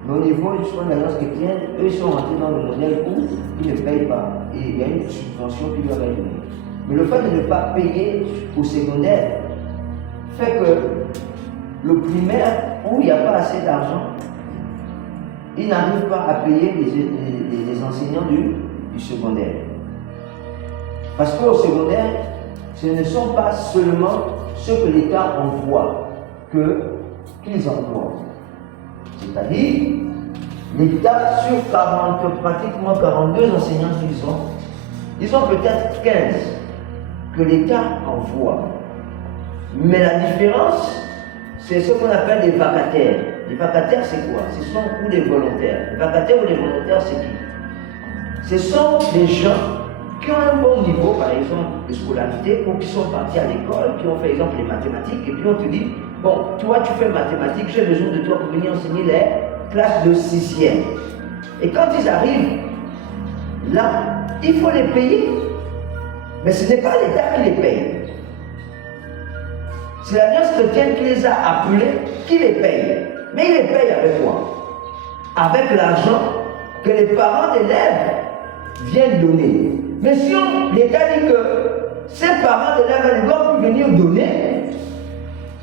Mais au niveau justement de l'Alliance chrétienne, eux ils sont rentrés dans le modèle où ils ne payent pas. Et il y a une subvention qui leur est donnée. Mais le fait de ne pas payer au secondaire fait que le primaire, où il n'y a pas assez d'argent, ils n'arrivent pas à payer les enseignants du secondaire. Parce qu'au secondaire, ce ne sont pas seulement ceux que l'État envoie qu'ils emploient. C'est-à-dire, l'État, sur pratiquement 42 enseignants ils ont peut-être 15 que l'État envoie. Mais la différence, c'est ce qu'on appelle les vacataires. Les vacataires, c'est quoi? Ce sont ou les volontaires. Les vacataires ou les volontaires, c'est qui? Ce sont des gens qui ont un bon niveau, par exemple, de scolarité, ou qui sont partis à l'école, qui ont fait, exemple, les mathématiques, et puis on te dit, bon, toi, tu fais mathématiques, j'ai besoin de toi pour venir enseigner les classes de 6e. Et quand ils arrivent, là, il faut les payer. Mais ce n'est pas l'État qui les paye. C'est l'Alliance chrétienne qui les a appelés, qui les paye. Mais ils les payent avec quoi? Avec l'argent que les parents d'élèves viennent donner. Mais si l'État dit que ces parents d'élèves ne doivent plus venir donner,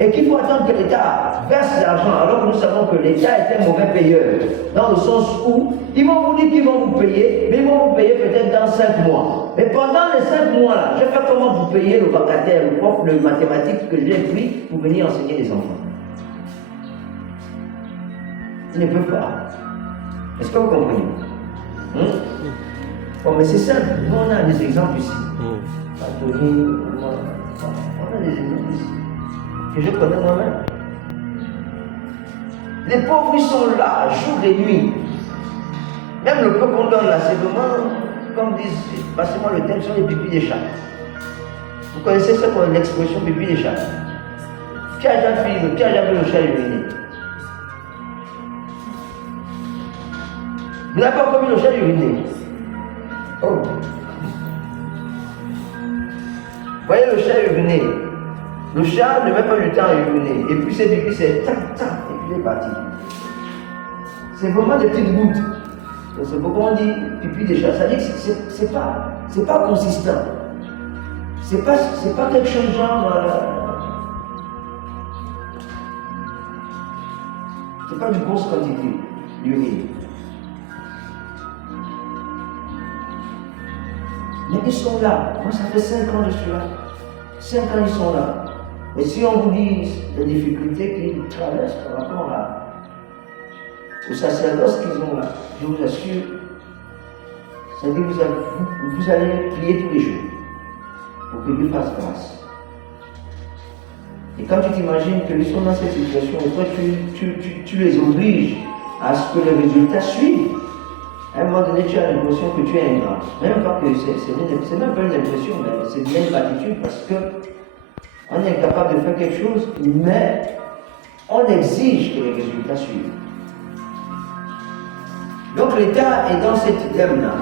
et qu'il faut attendre que l'État verse l'argent, alors que nous savons que l'État est un mauvais payeur, dans le sens où ils vont vous dire qu'ils vont vous payer, mais ils vont vous payer peut-être dans 5 mois. Mais pendant les 5 mois-là, je fais comment vous payer le vacataire, le prof de mathématiques que j'ai pris pour venir enseigner les enfants. Ils ne peuvent pas. Est-ce que vous comprenez? Bon, mais c'est simple. Nous, on a des exemples ici. On a des exemples ici que je connais moi-même. Les pauvres, ils sont là, jour et nuit. Même le peu qu'on donne là, c'est vraiment, comme disent, passez-moi le terme, sont les pipis des chats. Vous connaissez ça comme l'expression pipi des chats? Qui a jamais vu le chat uriné? Vous n'avez pas encore vu le chat uriner? Oh! Vous voyez le chat uriner? Le chat ne met pas du temps à uriner. Et puis c'est pipi, c'est tac, tac, et puis il est parti. C'est vraiment des petites gouttes. C'est pourquoi on dit pipi des chats. Ça dit que c'est pas consistant. C'est pas quelque chose genre. C'est pas du grosse quantité d'urine. Mais ils sont là. Moi, ça fait 5 ans que je suis là. 5 ans, ils sont là. Et si on vous dit les difficultés qu'ils traversent par rapport au sacerdoce qu'ils ont là, je vous assure, ça dit que vous allez prier tous les jours pour que Dieu fasse grâce. Et quand tu t'imagines qu'ils sont dans cette situation, et toi tu les obliges à ce que les résultats suivent, à un moment donné, tu as l'impression que tu es ingrat. Même pas que c'est même pas une impression, mais c'est bien une gratitude parce que on est capable de faire quelque chose, mais on exige que les résultats suivent. Donc l'État est dans cet dilemme-là.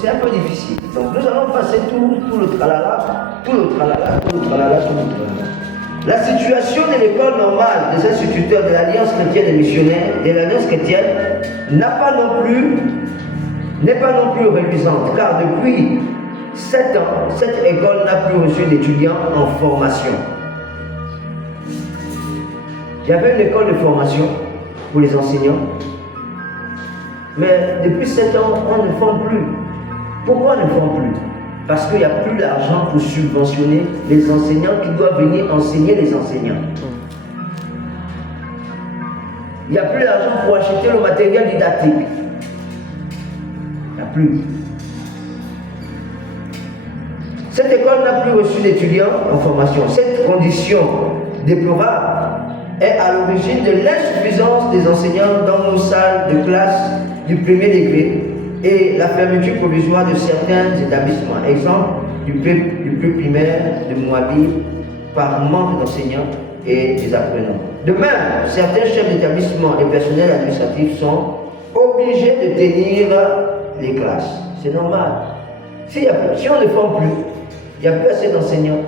C'est un peu difficile. Donc nous allons passer tout le tralala. La situation de l'école normale des instituteurs de l'Alliance chrétienne et missionnaire, de l'Alliance chrétienne, n'est pas non plus reluisante, car depuis 7 ans, cette école n'a plus reçu d'étudiants en formation. Il y avait une école de formation pour les enseignants, mais depuis 7 ans, on ne forme plus. Pourquoi on ne forme plus? Parce qu'il n'y a plus d'argent pour subventionner les enseignants qui doivent venir enseigner les enseignants. Il n'y a plus d'argent pour acheter le matériel didactique. Il n'y a plus. Cette école n'a plus reçu d'étudiants en formation. Cette condition déplorable est à l'origine de l'insuffisance des enseignants dans nos salles de classe du premier degré et la fermeture provisoire de certains établissements. Exemple du peu primaire de Moabi par manque d'enseignants et des apprenants. De même, certains chefs d'établissement et personnels administratifs sont obligés de tenir les classes. C'est normal. Si on ne forme plus, il n'y a plus assez d'enseignants,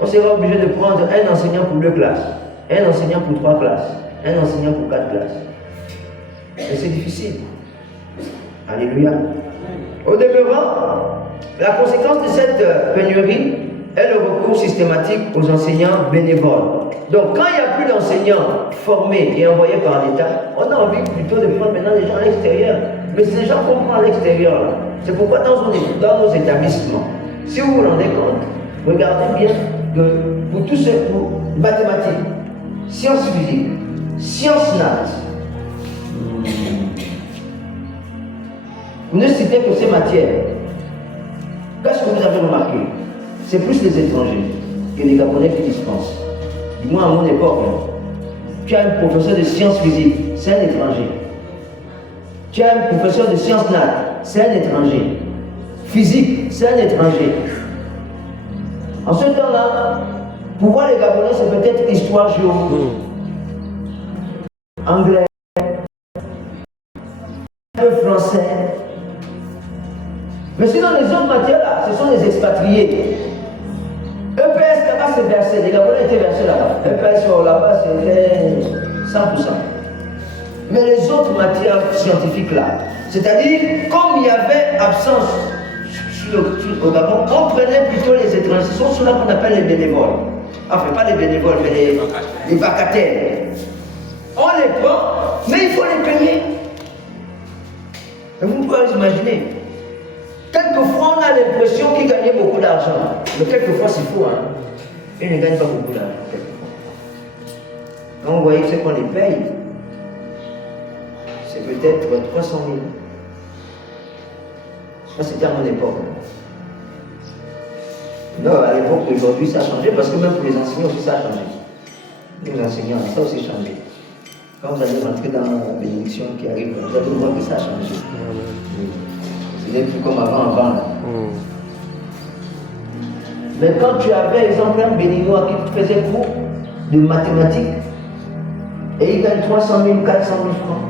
on sera obligé de prendre un enseignant pour 2 classes, un enseignant pour 3 classes, un enseignant pour 4 classes. Et c'est difficile. Alléluia. Au demeurant, la conséquence de cette pénurie est le recours systématique aux enseignants bénévoles. Donc quand il n'y a plus d'enseignants formés et envoyés par l'État, on a envie plutôt de prendre maintenant des gens à l'extérieur. Mais ces gens qu'on prend à l'extérieur, c'est pourquoi dans nos établissements, si vous vous rendez compte, regardez bien que pour tous ceux pour mathématiques, sciences physiques, sciences nat, vous ne citez que ces matières. Qu'est-ce que vous avez remarqué? C'est plus les étrangers que les Gabonais qui dispensent. Du moins à mon époque, tu as un professeur de sciences physiques, c'est un étranger. Tu as un professeur de sciences nat, c'est un étranger. Physique, c'est un étranger. En ce temps-là, pour voir les Gabonais, c'est peut-être histoire géo, anglais, un peu français. Mais sinon, les autres matières-là, ce sont les expatriés. EPS, là-bas, c'est versé. Les Gabonais étaient versés là-bas. EPS, là-bas, c'était 100%. Mais les autres matières scientifiques là, c'est-à-dire, comme il y avait absence au Gabon, on prenait plutôt les étrangers. Ce sont ceux-là qu'on appelle les bénévoles. Enfin, pas les bénévoles, mais les vacataires. On les prend, mais il faut les payer. Et vous pouvez imaginer. Quelquefois, on a l'impression qu'ils gagnaient beaucoup d'argent. Mais quelquefois, c'est faux. Hein. Ils ne gagnent pas beaucoup d'argent. Quand vous voyez ce qu'on les paye, c'est peut-être 300 000. Ça, c'était à mon époque. Non, à l'époque d'aujourd'hui, ça a changé parce que même pour les enseignants aussi, ça a changé. Les enseignants, ça a aussi changé. Quand vous allez rentrer dans la bénédiction qui arrive, vous allez voir que ça a changé. Ce n'est plus comme avant. Mais quand tu avais, exemple, un béninois qui faisait cours de mathématiques et il gagne 300 000, 400 000 francs,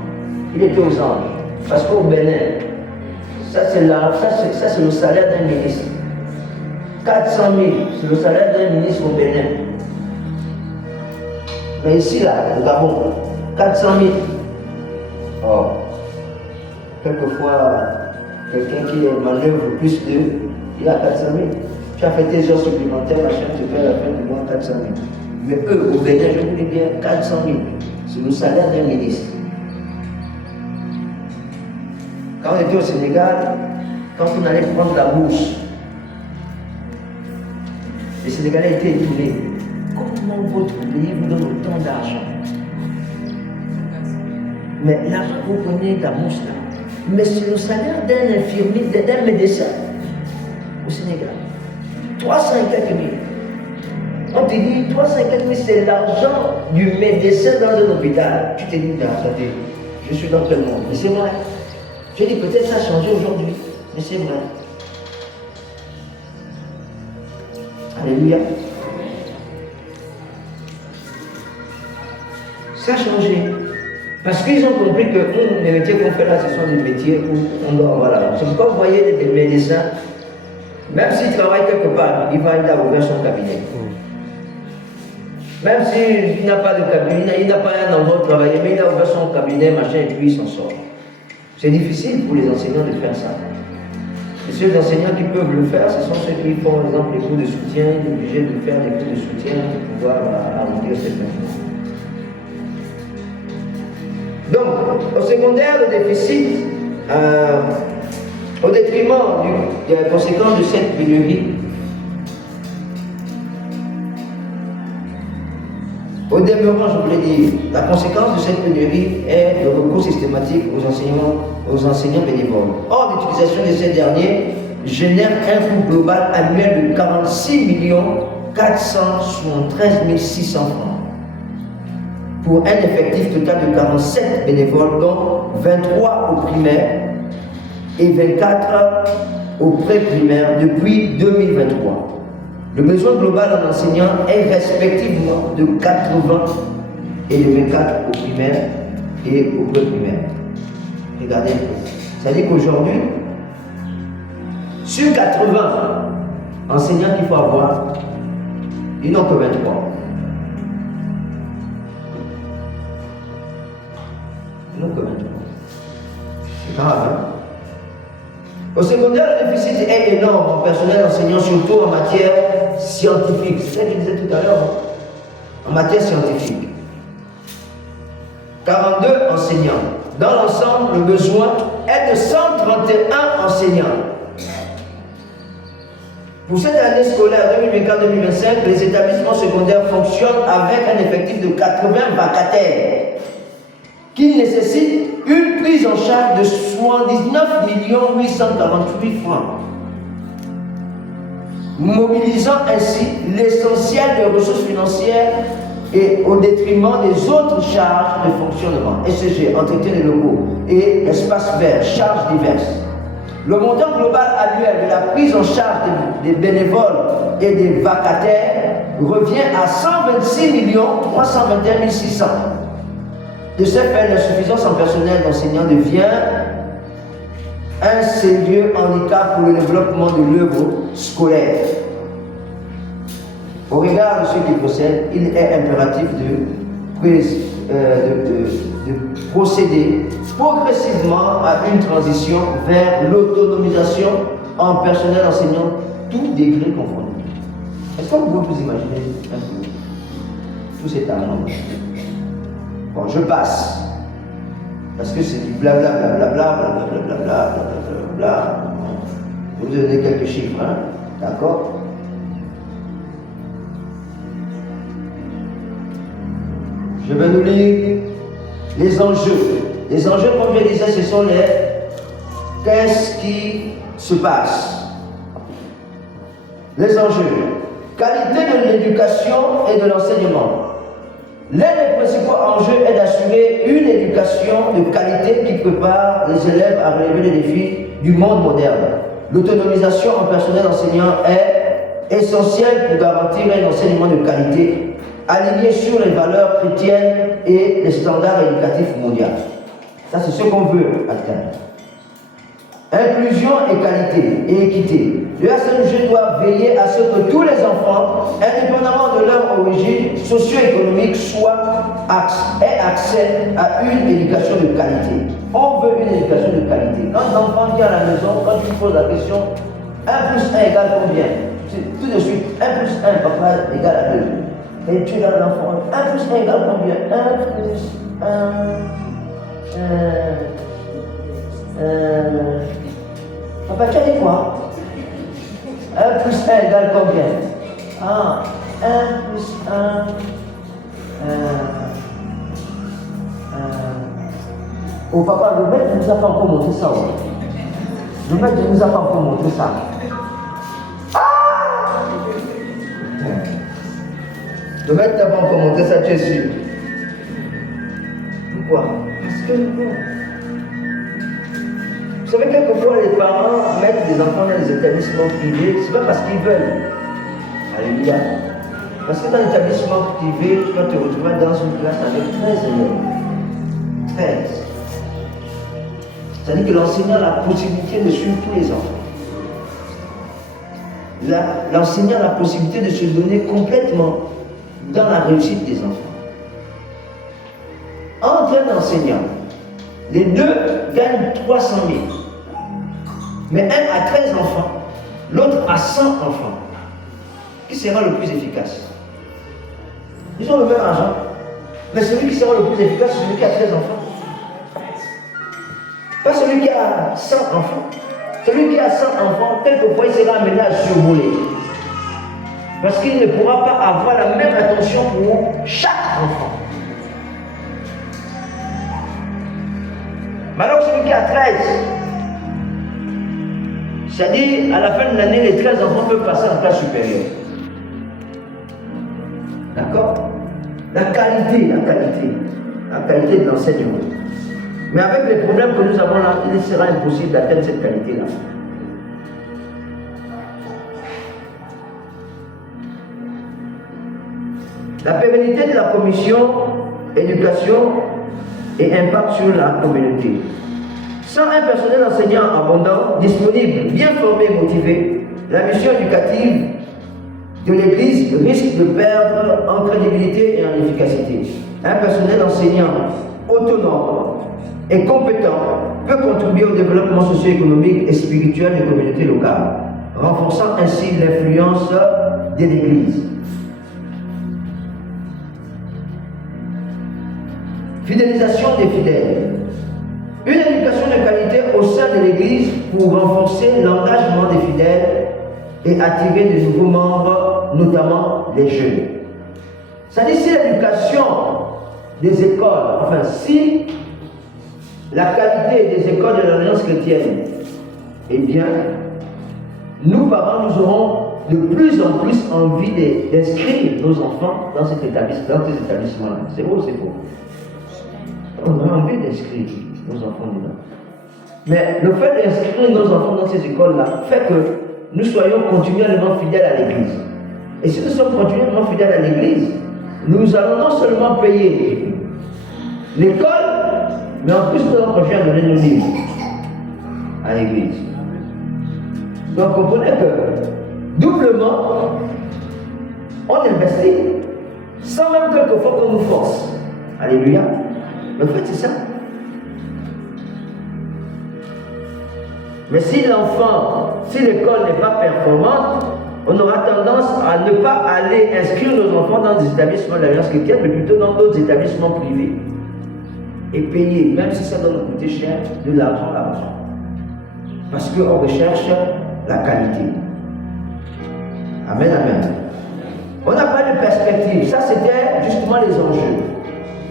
il était aux anges. Parce qu'au Bénin, ça c'est le salaire d'un ministre. 400 000, c'est le salaire d'un ministre au Bénin. Mais ici, là, au Gabon, 400 000. Oh, quelquefois, quelqu'un qui manœuvre plus il a 400 000. Tu as fait tes heures supplémentaires, machin, tu fais à la fin du mois 400 000. Mais eux, au Bénin, je vous dis bien, 400 000, c'est le salaire d'un ministre. Quand on était au Sénégal, quand on allait prendre la bourse, les Sénégalais étaient étonnés. Comment votre pays vous donne autant d'argent? Mais l'argent que vous prenez de la bourse là, mais c'est le salaire d'un infirmier, d'un médecin au Sénégal. 300 et quelques mille. On te dit 300 et quelques mille, c'est l'argent du médecin dans un hôpital. Tu te dis, attendez, je suis dans quel monde? Mais c'est vrai. Je dis peut-être ça a changé aujourd'hui, mais c'est vrai. Alléluia. Ça a changé. Parce qu'ils ont compris que les métiers qu'on fait là, ce sont des métiers où on doit. Voilà. C'est pourquoi vous voyez des médecins, même s'ils travaillent quelque part, il a ouvert son cabinet. Même s'il n'a pas de cabinet, il n'a pas un endroit de travailler, mais il a ouvert son cabinet, machin, et puis il s'en sort. C'est difficile pour les enseignants de faire ça. Et ceux enseignants qui peuvent le faire, ce sont ceux qui font, par exemple, les cours de soutien, ils sont obligés de faire des cours de soutien pour pouvoir arrondir cette personne. Donc, au secondaire, le déficit Au détriment des conséquences de cette pénurie, au demeurant, je voulais dire, la conséquence de cette pénurie est le recours systématique aux enseignants bénévoles. Or, l'utilisation de ces derniers génère un coût global annuel de 46 473 600 francs pour un effectif total de 47 bénévoles, dont 23 au primaire et 24 au pré-primaire depuis 2023. Le besoin global en enseignants est respectivement de 80 et de 24 au primaire et au pré-primaire. Regardez, c'est-à-dire qu'aujourd'hui, sur 80 enseignants qu'il faut avoir, ils n'ont que 23. Ils n'ont que 23. C'est grave, hein? Au secondaire, le déficit est énorme en personnel enseignant, surtout en matière scientifique. C'est ce que je disais tout à l'heure, hein? En matière scientifique. 42 enseignants. Dans l'ensemble, le besoin est de 131 enseignants. Pour cette année scolaire 2024-2025, les établissements secondaires fonctionnent avec un effectif de 80 vacataires qui nécessitent une prise en charge de 79 848 francs, mobilisant ainsi l'essentiel des ressources financières et au détriment des autres charges de fonctionnement, SCG, entretien des locaux et espaces verts, charges diverses. Le montant global annuel de la prise en charge des bénévoles et des vacataires revient à 126 321 600. De ce fait, l'insuffisance en personnel d'enseignants devient un sérieux handicap pour le développement de l'œuvre scolaire. Au regard de ce qui procède, il est impératif de procéder progressivement à une transition vers l'autonomisation en personnel enseignant, tout degré confondu. Est-ce que vous pouvez vous imaginer un peu tout cet argent? Bon, je passe, parce que c'est du blablabla, blablabla, blablabla, blablabla. Je vais vous donner quelques chiffres, hein? D'accord? Je vais nous lire les enjeux. Les enjeux, comme je disais, ce sont les qu'est-ce qui se passe. Les enjeux. Qualité de l'éducation et de l'enseignement. L'un des principaux enjeux est d'assurer une éducation de qualité qui prépare les élèves à relever les défis du monde moderne. L'autonomisation en personnel enseignant est essentielle pour garantir un enseignement de qualité, aligné sur les valeurs chrétiennes et les standards éducatifs mondiaux. Ça, c'est ce qu'on veut atteindre. Inclusion et qualité et équité. Le HCMG doit veiller à ce que tous les enfants, indépendamment de leur origine socio-économique, aient accès à une éducation de qualité. On veut une éducation de qualité. Quand l'enfant vient à la maison, quand tu poses la question 1 plus 1 égale combien? Tout de suite, 1 plus 1, papa, égale à 2. Et tu as l'enfant, 1 plus 1 égale combien? 1 plus 1. Papa, tu as dit quoi? 1 plus 1 égale combien? Ah, 1 plus 1. Oh papa, le maître ne nous a pas encore montré ça. Ouais. Le maître ne nous a pas encore montré ça. Ah! Le maître n'a pas encore montré ça, tu es sûr? Pourquoi? Parce que vous savez, quelquefois les parents mettent des enfants dans les établissements privés, c'est pas parce qu'ils veulent. Alléluia. Parce que dans l'établissement privé, tu vas te retrouver dans une classe avec 13 élèves. 13. C'est-à-dire que l'enseignant a la possibilité de suivre tous les enfants. L'enseignant a la possibilité de se donner complètement dans la réussite des enfants. Entre un enseignant, les deux gagnent 300 000. Mais un a 13 enfants, l'autre a 100 enfants. Qui sera le plus efficace? Ils ont le même argent. Mais celui qui sera le plus efficace, c'est celui qui a 13 enfants. Pas celui qui a 100 enfants. Celui qui a 100 enfants, quelquefois il sera amené à survoler. Parce qu'il ne pourra pas avoir la même attention pour chaque enfant. Mais alors celui qui a 13, c'est-à-dire à la fin de l'année, les 13 enfants peuvent passer en classe supérieure. D'accord? La qualité de l'enseignement. Mais avec les problèmes que nous avons là, il sera impossible d'atteindre cette qualité-là. La pérennité de la commission éducation et impact sur la communauté. Sans un personnel enseignant abondant, disponible, bien formé et motivé, la mission éducative de l'Église risque de perdre en crédibilité et en efficacité. Un personnel enseignant autonome et compétent peut contribuer au développement socio-économique et spirituel des communautés locales, renforçant ainsi l'influence de l'Église. Fidélisation des fidèles. Une éducation de qualité au sein de l'Église pour renforcer l'engagement des fidèles et attirer de nouveaux membres, notamment les jeunes. C'est-à-dire si l'éducation des écoles, enfin si la qualité des écoles de l'Alliance chrétienne est bien, nous parents, nous aurons de plus en plus envie d'inscrire nos enfants dans ces établissements-là. C'est vrai ou c'est faux? On a envie d'inscrire nos enfants dedans. Mais le fait d'inscrire nos enfants dans ces écoles-là fait que nous soyons continuellement fidèles à l'Église. Et si nous sommes continuellement fidèles à l'Église, nous allons non seulement payer l'école, mais en plus nous allons continuer à donner nos livres à l'Église. Donc comprenez que doublement, on investit sans même quelquefois qu'on nous force. Alléluia. En fait, c'est ça. Mais si l'école n'est pas performante, on aura tendance à ne pas aller inscrire nos enfants dans des établissements de l'Alliance chrétienne, mais plutôt dans d'autres établissements privés. Et payer, même si ça doit nous coûter cher, de l'argent là-bas. Parce qu'on recherche la qualité. Amen, amen. On n'a pas de perspective. Ça, c'était justement les enjeux.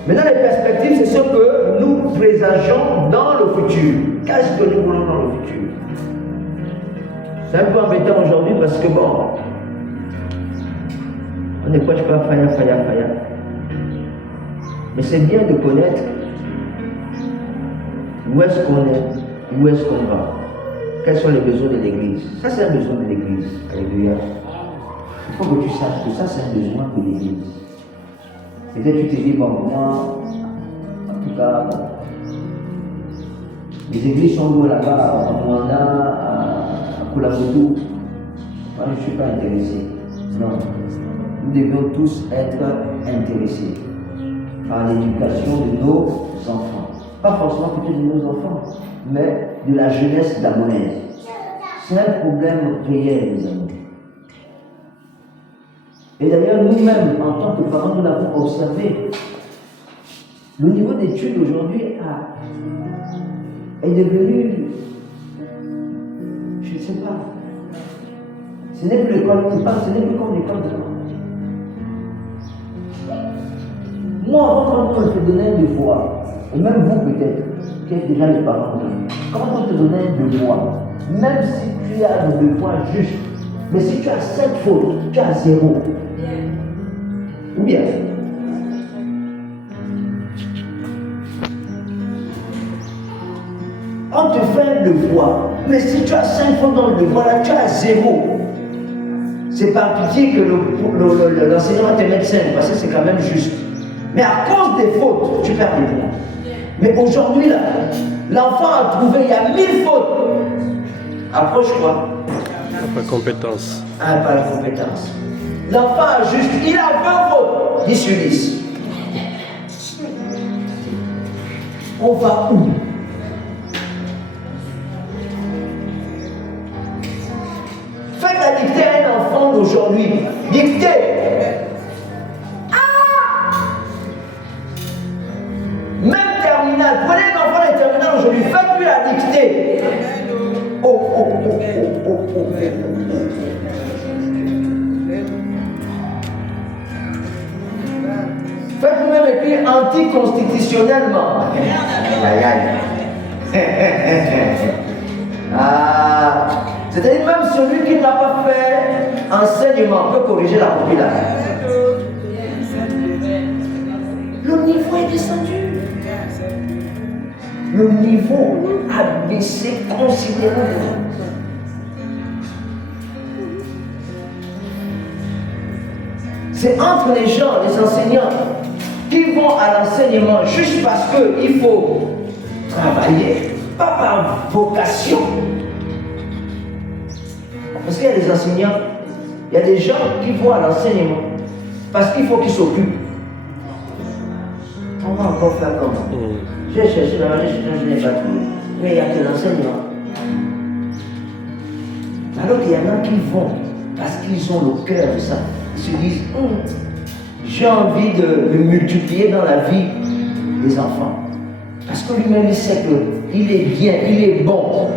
Maintenant, les perspectives, c'est ce que nous présageons dans le futur. Qu'est-ce que nous voulons dans le futur? C'est un peu embêtant aujourd'hui parce que bon, on ne coche pas faya. Mais c'est bien de connaître où est-ce qu'on est, où est-ce qu'on va. Quels sont les besoins de l'Église? Ça, c'est un besoin de l'Église. Alléluia. Il faut que tu saches que ça, c'est un besoin de l'Église. Peut-être tu te dis, bon, moi, en tout cas, les églises sont loin là-bas, à Rwanda, à Kulamoto. Moi, je ne suis pas intéressé. Non. Nous devons tous être intéressés par l'éducation de nos enfants. Pas forcément peut-être de nos enfants, mais de la jeunesse gabonaise. C'est un problème réel, les amis. Et d'ailleurs, nous-mêmes, en tant que parents, nous l'avons observé. Le niveau d'études aujourd'hui est devenu, je ne sais pas, ce n'est plus l'école qui parle, ce n'est plus comme l'école de moi, avant, quand on te donnait un devoir, et même vous peut-être, qui êtes déjà les parents, comment on te donnait un devoir, même si tu as le devoir juste, mais si tu as 7 fautes, tu as 0. Ou bien, on te fait un devoir, mais si tu as 5 fautes dans le devoir, là, tu as 0. C'est par pitié que l'enseignant va te mettre 5, parce que c'est quand même juste. Mais à cause des fautes, tu perds des points. Mais aujourd'hui, là, l'enfant a trouvé, il y a 1000 fautes. Approche-toi. Pas compétence. Ah, pas la compétence. L'enfant a juste, il a 20 fautes. 10 sur 10. On va où? Faites la dictée à un enfant d'aujourd'hui. Dictée. Même terminale. Prenez un enfant de terminale aujourd'hui. Faites-lui la dictée. devenu anticonstitutionnellement. Aïe aïe. Ah, c'est-à-dire même celui qui n'a pas fait enseignement peut corriger la population. Le niveau est descendu. Le niveau a baissé considérablement. C'est entre les gens, les enseignants, qui vont à l'enseignement juste parce qu'il faut travailler, pas par vocation. Parce qu'il y a des enseignants, il y a des gens qui vont à l'enseignement parce qu'il faut qu'ils s'occupent. On va encore faire comment? J'ai cherché là, je n'ai pas trouvé. Mais il n'y a que l'enseignement. Alors qu'il y en a qui vont parce qu'ils ont le cœur de ça. Ils se disent, j'ai envie de me multiplier dans la vie des enfants. Parce que lui-même, il sait qu'il est bien, il est bon.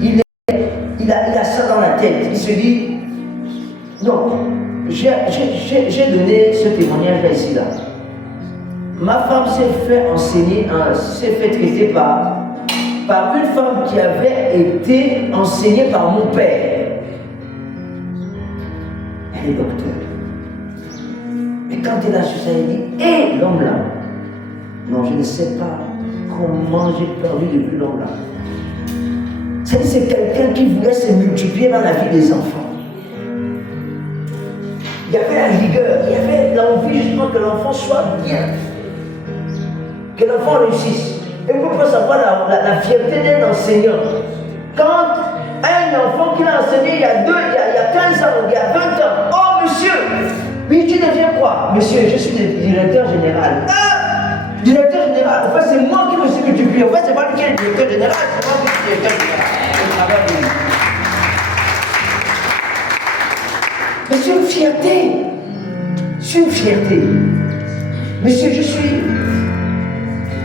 Il a ça dans la tête. Il se dit, non, j'ai donné ce témoignage-là ici, là. Ma femme s'est fait enseigner, s'est fait traiter par une femme qui avait été enseignée par mon père. Elle est docteur. Mais quand elle a su ça, elle dit, hé, l'homme là, non, je ne sais pas comment j'ai perdu de vue l'homme là. C'est quelqu'un qui voulait se multiplier dans la vie des enfants. Il y avait la rigueur, il y avait l'envie justement que l'enfant soit bien. Que l'enfant réussisse. Et vous pouvez savoir la fierté d'un enseignant. Quand un enfant qui a enseigné il y a 15 ans, il y a 20 ans, oh monsieur, oui tu deviens quoi? Monsieur, je suis le directeur général. Directeur général, en fait c'est moi qui me suis multiplié. En fait c'est pas lui qui est le directeur général, c'est moi qui suis le directeur général. Mais c'est une fierté. C'est une fierté. Monsieur,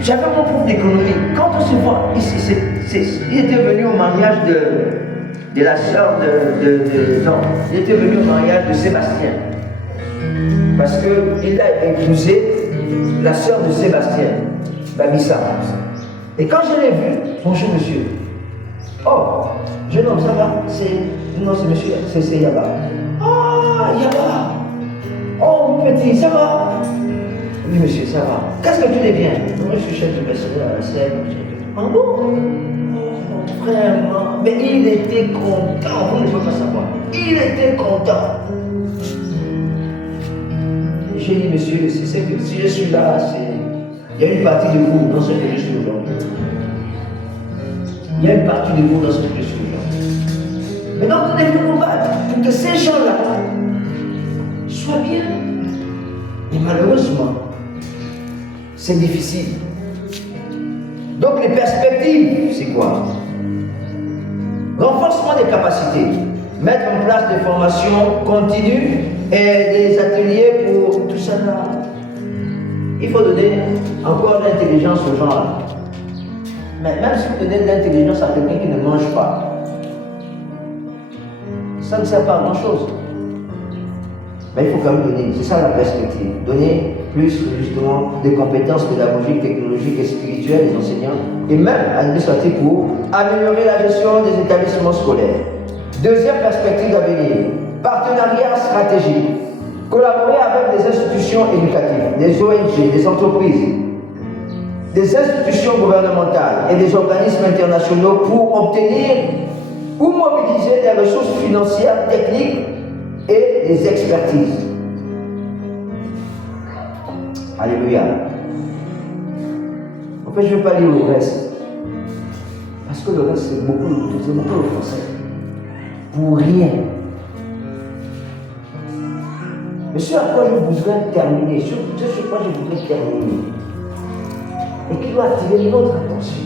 j'avais mon prof d'économie. Quand on se voit, il était venu au mariage de la sœur non, il était venu au mariage de Sébastien. Parce qu'il a épousé la sœur de Sébastien, Babissa. Et quand je l'ai vu, bonjour monsieur. Oh, jeune homme, ça va? Non, c'est monsieur, c'est Yaba. Ah, Yaba. Oh, petit, ça va? Oui, monsieur, ça va. Qu'est-ce que tu deviens? Moi, je suis chef de personnel à la scène. Ah bon? Oh, vraiment. Mais il était content, vous ne pouvez pas savoir. Il était content. J'ai dit, monsieur, c'est que si je suis là, il y a une partie de vous dans ce que je suis aujourd'hui. Il y a une partie de vous dans ce que je suis aujourd'hui. Mais donc, on est venu combattre pour que ces gens-là soient bien. Et malheureusement, c'est difficile. Donc les perspectives, c'est quoi? Renforcement des capacités, mettre en place des formations continues et des ateliers pour tout ça là. Il faut donner encore de l'intelligence aux gens là. Mais même si vous donnez de l'intelligence à quelqu'un qui ne mange pas, ça ne sert pas à grand chose. Mais il faut quand même donner, c'est ça la perspective, donner plus justement des compétences pédagogiques, technologiques et spirituelles des enseignants et même administratives pour améliorer la gestion des établissements scolaires. Deuxième perspective d'avenir, partenariat stratégique, collaborer avec des institutions éducatives, des ONG, des entreprises, des institutions gouvernementales et des organismes internationaux pour obtenir ou mobiliser des ressources financières, techniques et des expertises. Alléluia. En fait, je ne vais pas lire le reste. Parce que le reste, c'est beaucoup le français. Pour rien. Mais ce à quoi je voudrais terminer, sur quoi je voudrais terminer, et qui doit attirer notre attention.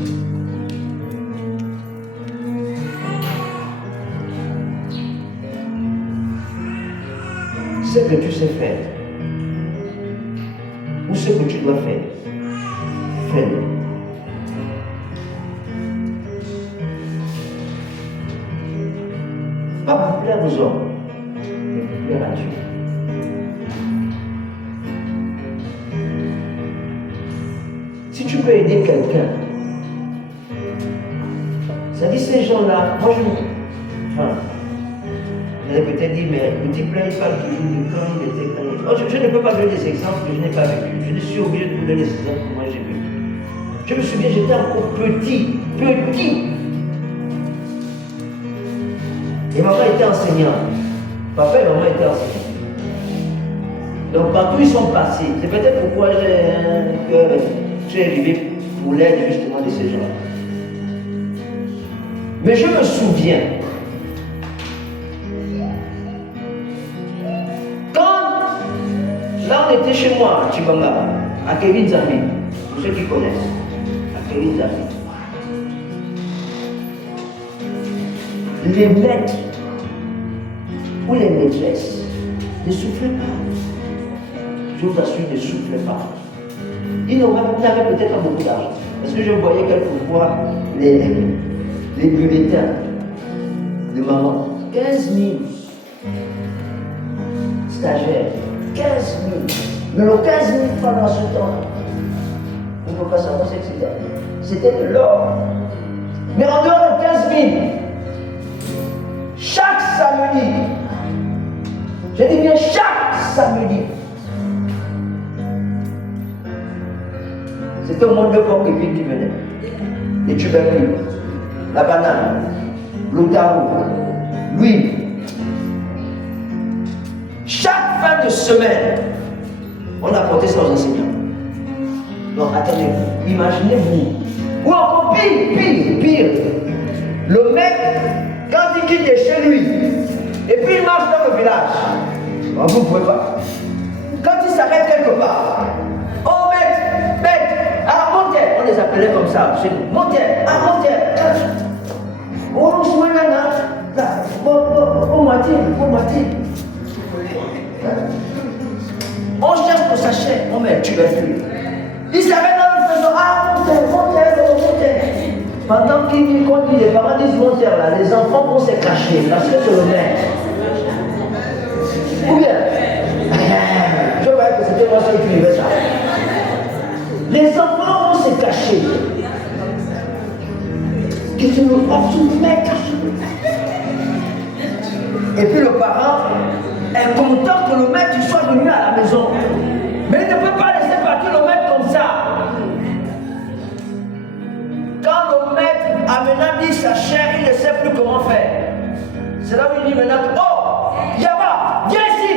Ce que tu sais faire, ou ce que tu dois faire, fais-le. Pas pour plaire aux hommes, mais pour plaire à Dieu. Si tu peux aider quelqu'un, ça dit ces gens-là, moi je me... Enfin, vous allez peut-être dire, mais le type là, il parle toujours de quand il était... Oh, je ne peux pas donner des exemples que je n'ai pas vécu. Je suis obligé de vous donner des exemples que moi j'ai vécu. Je me souviens, j'étais encore petit. Et maman était enseignante. Papa et maman étaient enseignants. Donc partout ils sont passés. C'est peut-être pourquoi je suis arrivé pour l'aide justement de ces gens. Mais je me souviens, quand là on était chez moi à Chibanga, à Kevin Zami, pour ceux qui connaissent, à Kevin Zami. Les maîtres ou les maîtresses ne soufflaient pas. Je vous assure, ne soufflaient pas. Ils n'avaient peut-être pas beaucoup d'argent. Parce que je voyais quelquefois les bulletins de maman. 15 000 stagiaires. 15 000. Mais le 15 000 francs dans ce temps, il ne faut pas savoir ce que c'était. C'était de l'or. Mais en dehors de 15 000, chaque samedi, je dis bien chaque samedi, c'était au moins 2 fois que qui venait. Les tubercules, la banane, l'otaro, l'huile. Chaque fin de semaine, on apportait ça aux enseignants. Donc attendez-vous, imaginez-vous. Ou encore pire. Le mec, quand il quitte de chez lui, et puis il marche dans le village, vous ne pouvez pas. Quand il s'arrête quelque part, oh mec, montez, on les appelait comme ça, chez nous. Montez. Oh, on cherche pour sa chair, on met tu vas plus. Il s'arrête dans le faisant, montez. Pendant qu'il conduit, les parents disent montez là, les enfants vont se cacher parce que c'est le maître. Ou bien, je voyais que c'était moi seul qui vivais ça. Les enfants vont se cacher. Que c'est le maître. Et puis le parent est content que le maître soit venu à la maison. Mais il ne peut pas laisser partir le maître comme ça. Quand le maître a maintenant dit sa chair, il ne sait plus comment faire. C'est là où il dit maintenant, oh, Yaba, viens ici.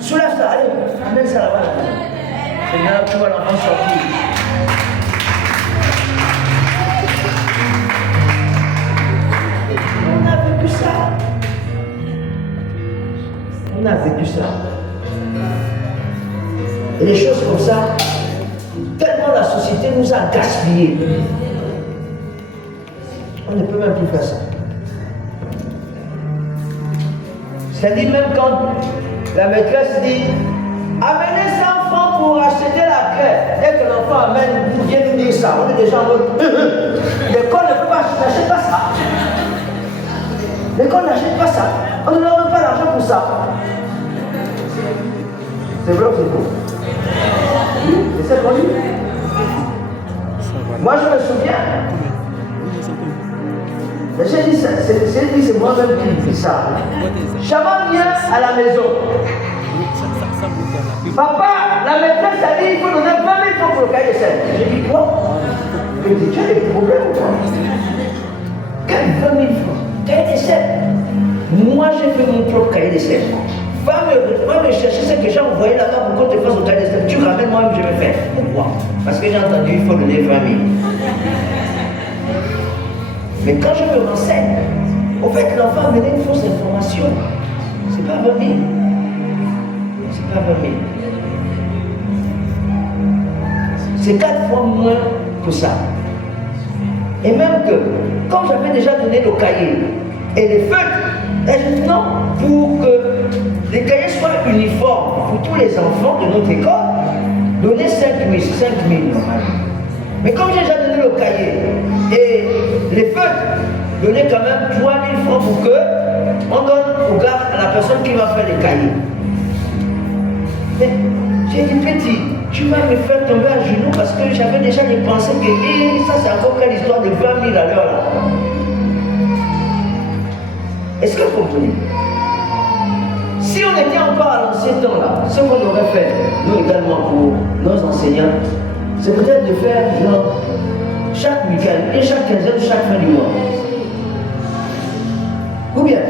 Soulève ça, allez, amène ça là-bas. Seigneur, tu vois l'enfant sortir. On a vécu ça. Et des choses comme ça, tellement la société nous a gaspillé. On ne peut même plus faire ça. C'est-à-dire même quand la maîtresse dit amenez 100 francs pour acheter la crêpe. Dès que l'enfant amène, vous vient nous dire ça. On est déjà en mode l'école n'achète pas ça. L'école n'achète pas ça. On ne leur donne pas l'argent pour ça. C'est vrai ou c'est faux? Oui, c'est ça qu'on dit. Moi je me souviens. J'ai dit ça, c'est moi-même qui dis ça. Chaman vient à la maison. Papa, la maîtresse a dit il faut donner 20 000 francs pour le cahier de sel. J'ai dit quoi? Je lui ai dit tu as des problèmes ou quoi? Quel 20 000 francs? Cahier de sel. Moi j'ai fait mon propre cahier de sel. Va me chercher ce que j'ai envoyé là-bas pour qu'on te fasse au cahier de sel. Tu ramènes moi-même, je vais faire. Pourquoi? Parce que j'ai entendu il faut donner 20 000. Mais quand je me renseigne, au fait l'enfant a donné une fausse information. C'est pas 20 000. C'est pas 20 000. C'est 4 fois moins que ça. Et même que, quand j'avais déjà donné le cahier et les feutres, elle dit non, pour que les cahiers soient uniformes pour tous les enfants de notre école, donner 5 000 normalement. Mais comme j'ai déjà donné le cahier et les feutres, donner quand même 3 000 francs pour que on donne au gars, à la personne qui va faire les cahiers. Mais j'ai dit petit, tu vas me faire tomber à genoux parce que j'avais déjà des pensées que ça c'est encore quelle histoire de 20 000 à l'heure là. Est-ce que vous comprenez? Si on était encore à l'ancien temps là, ce qu'on aurait fait, nous également pour nos enseignants, c'est peut-être de faire genre chaque week-end et chaque quinzaine, chaque fin du mois. Ou bien?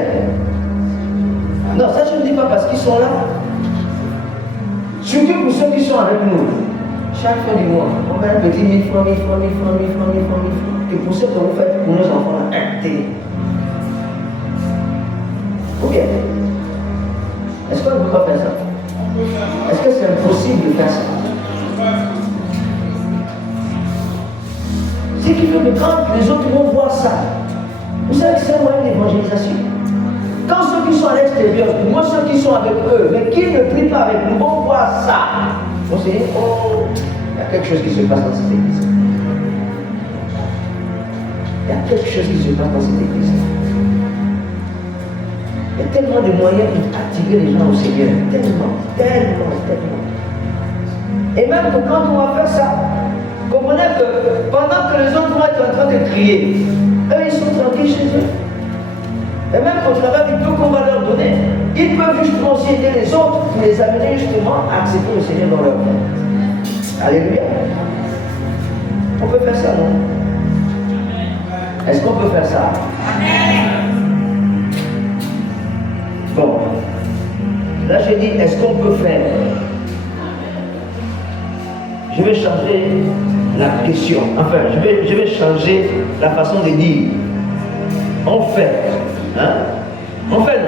Non, ça je ne dis pas parce qu'ils sont là. Surtout pour ceux qui sont avec nous. Chaque fin du mois, on met un petit 1000 francs, 1000 francs, 1000 francs, 1000 francs, 1000 francs, 1000 francs. Et pour ceux que vous faites pour nos enfants là, ou bien? Est-ce qu'on ne peut pas faire ça? Est-ce que c'est impossible de faire ça? C'est qu'il faut que quand les autres vont voir ça, vous savez que c'est un moyen d'évangélisation. Quand ceux qui sont à l'extérieur, moi ceux qui sont avec eux, mais qui ne prient pas avec nous, vont voir ça. On se dit, oh, il y a quelque chose qui se passe dans cette église. Il y a quelque chose qui se passe dans cette église. Il y a tellement de moyens pour attirer les gens au Seigneur. Tellement. Et même que quand on va faire ça, comprenez que pendant que les autres vont être en train de crier, eux ils sont tranquilles chez eux. Et même qu'au travers du peu qu'on va leur donner, ils peuvent justement aussi aider les autres pour les amener justement à accepter le Seigneur dans leur vie. Alléluia. On peut faire ça, non? Est-ce qu'on peut faire ça? Bon. Là, je dis, est-ce qu'on peut faire? Je vais changer la question. Enfin, je vais changer la façon de dire. On fait. Hein? On fait,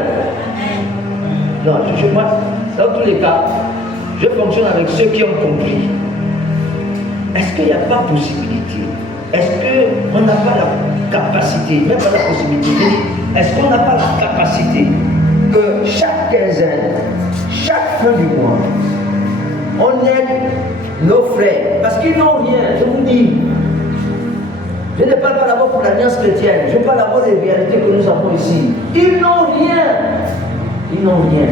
non? Non, moi, dans tous les cas, je fonctionne avec ceux qui ont compris. Est-ce qu'il n'y a pas possibilité? Est-ce qu'on n'a pas la capacité, même pas la possibilité, est-ce qu'on n'a pas la capacité que chaque quinzaine, chaque fin du mois, on aide nos frères, parce qu'ils n'ont rien, je vous dis. Je ne parle pas d'abord pour l'alliance chrétienne, je parle d'abord des réalités que nous avons ici. Ils n'ont rien. Ils n'ont rien.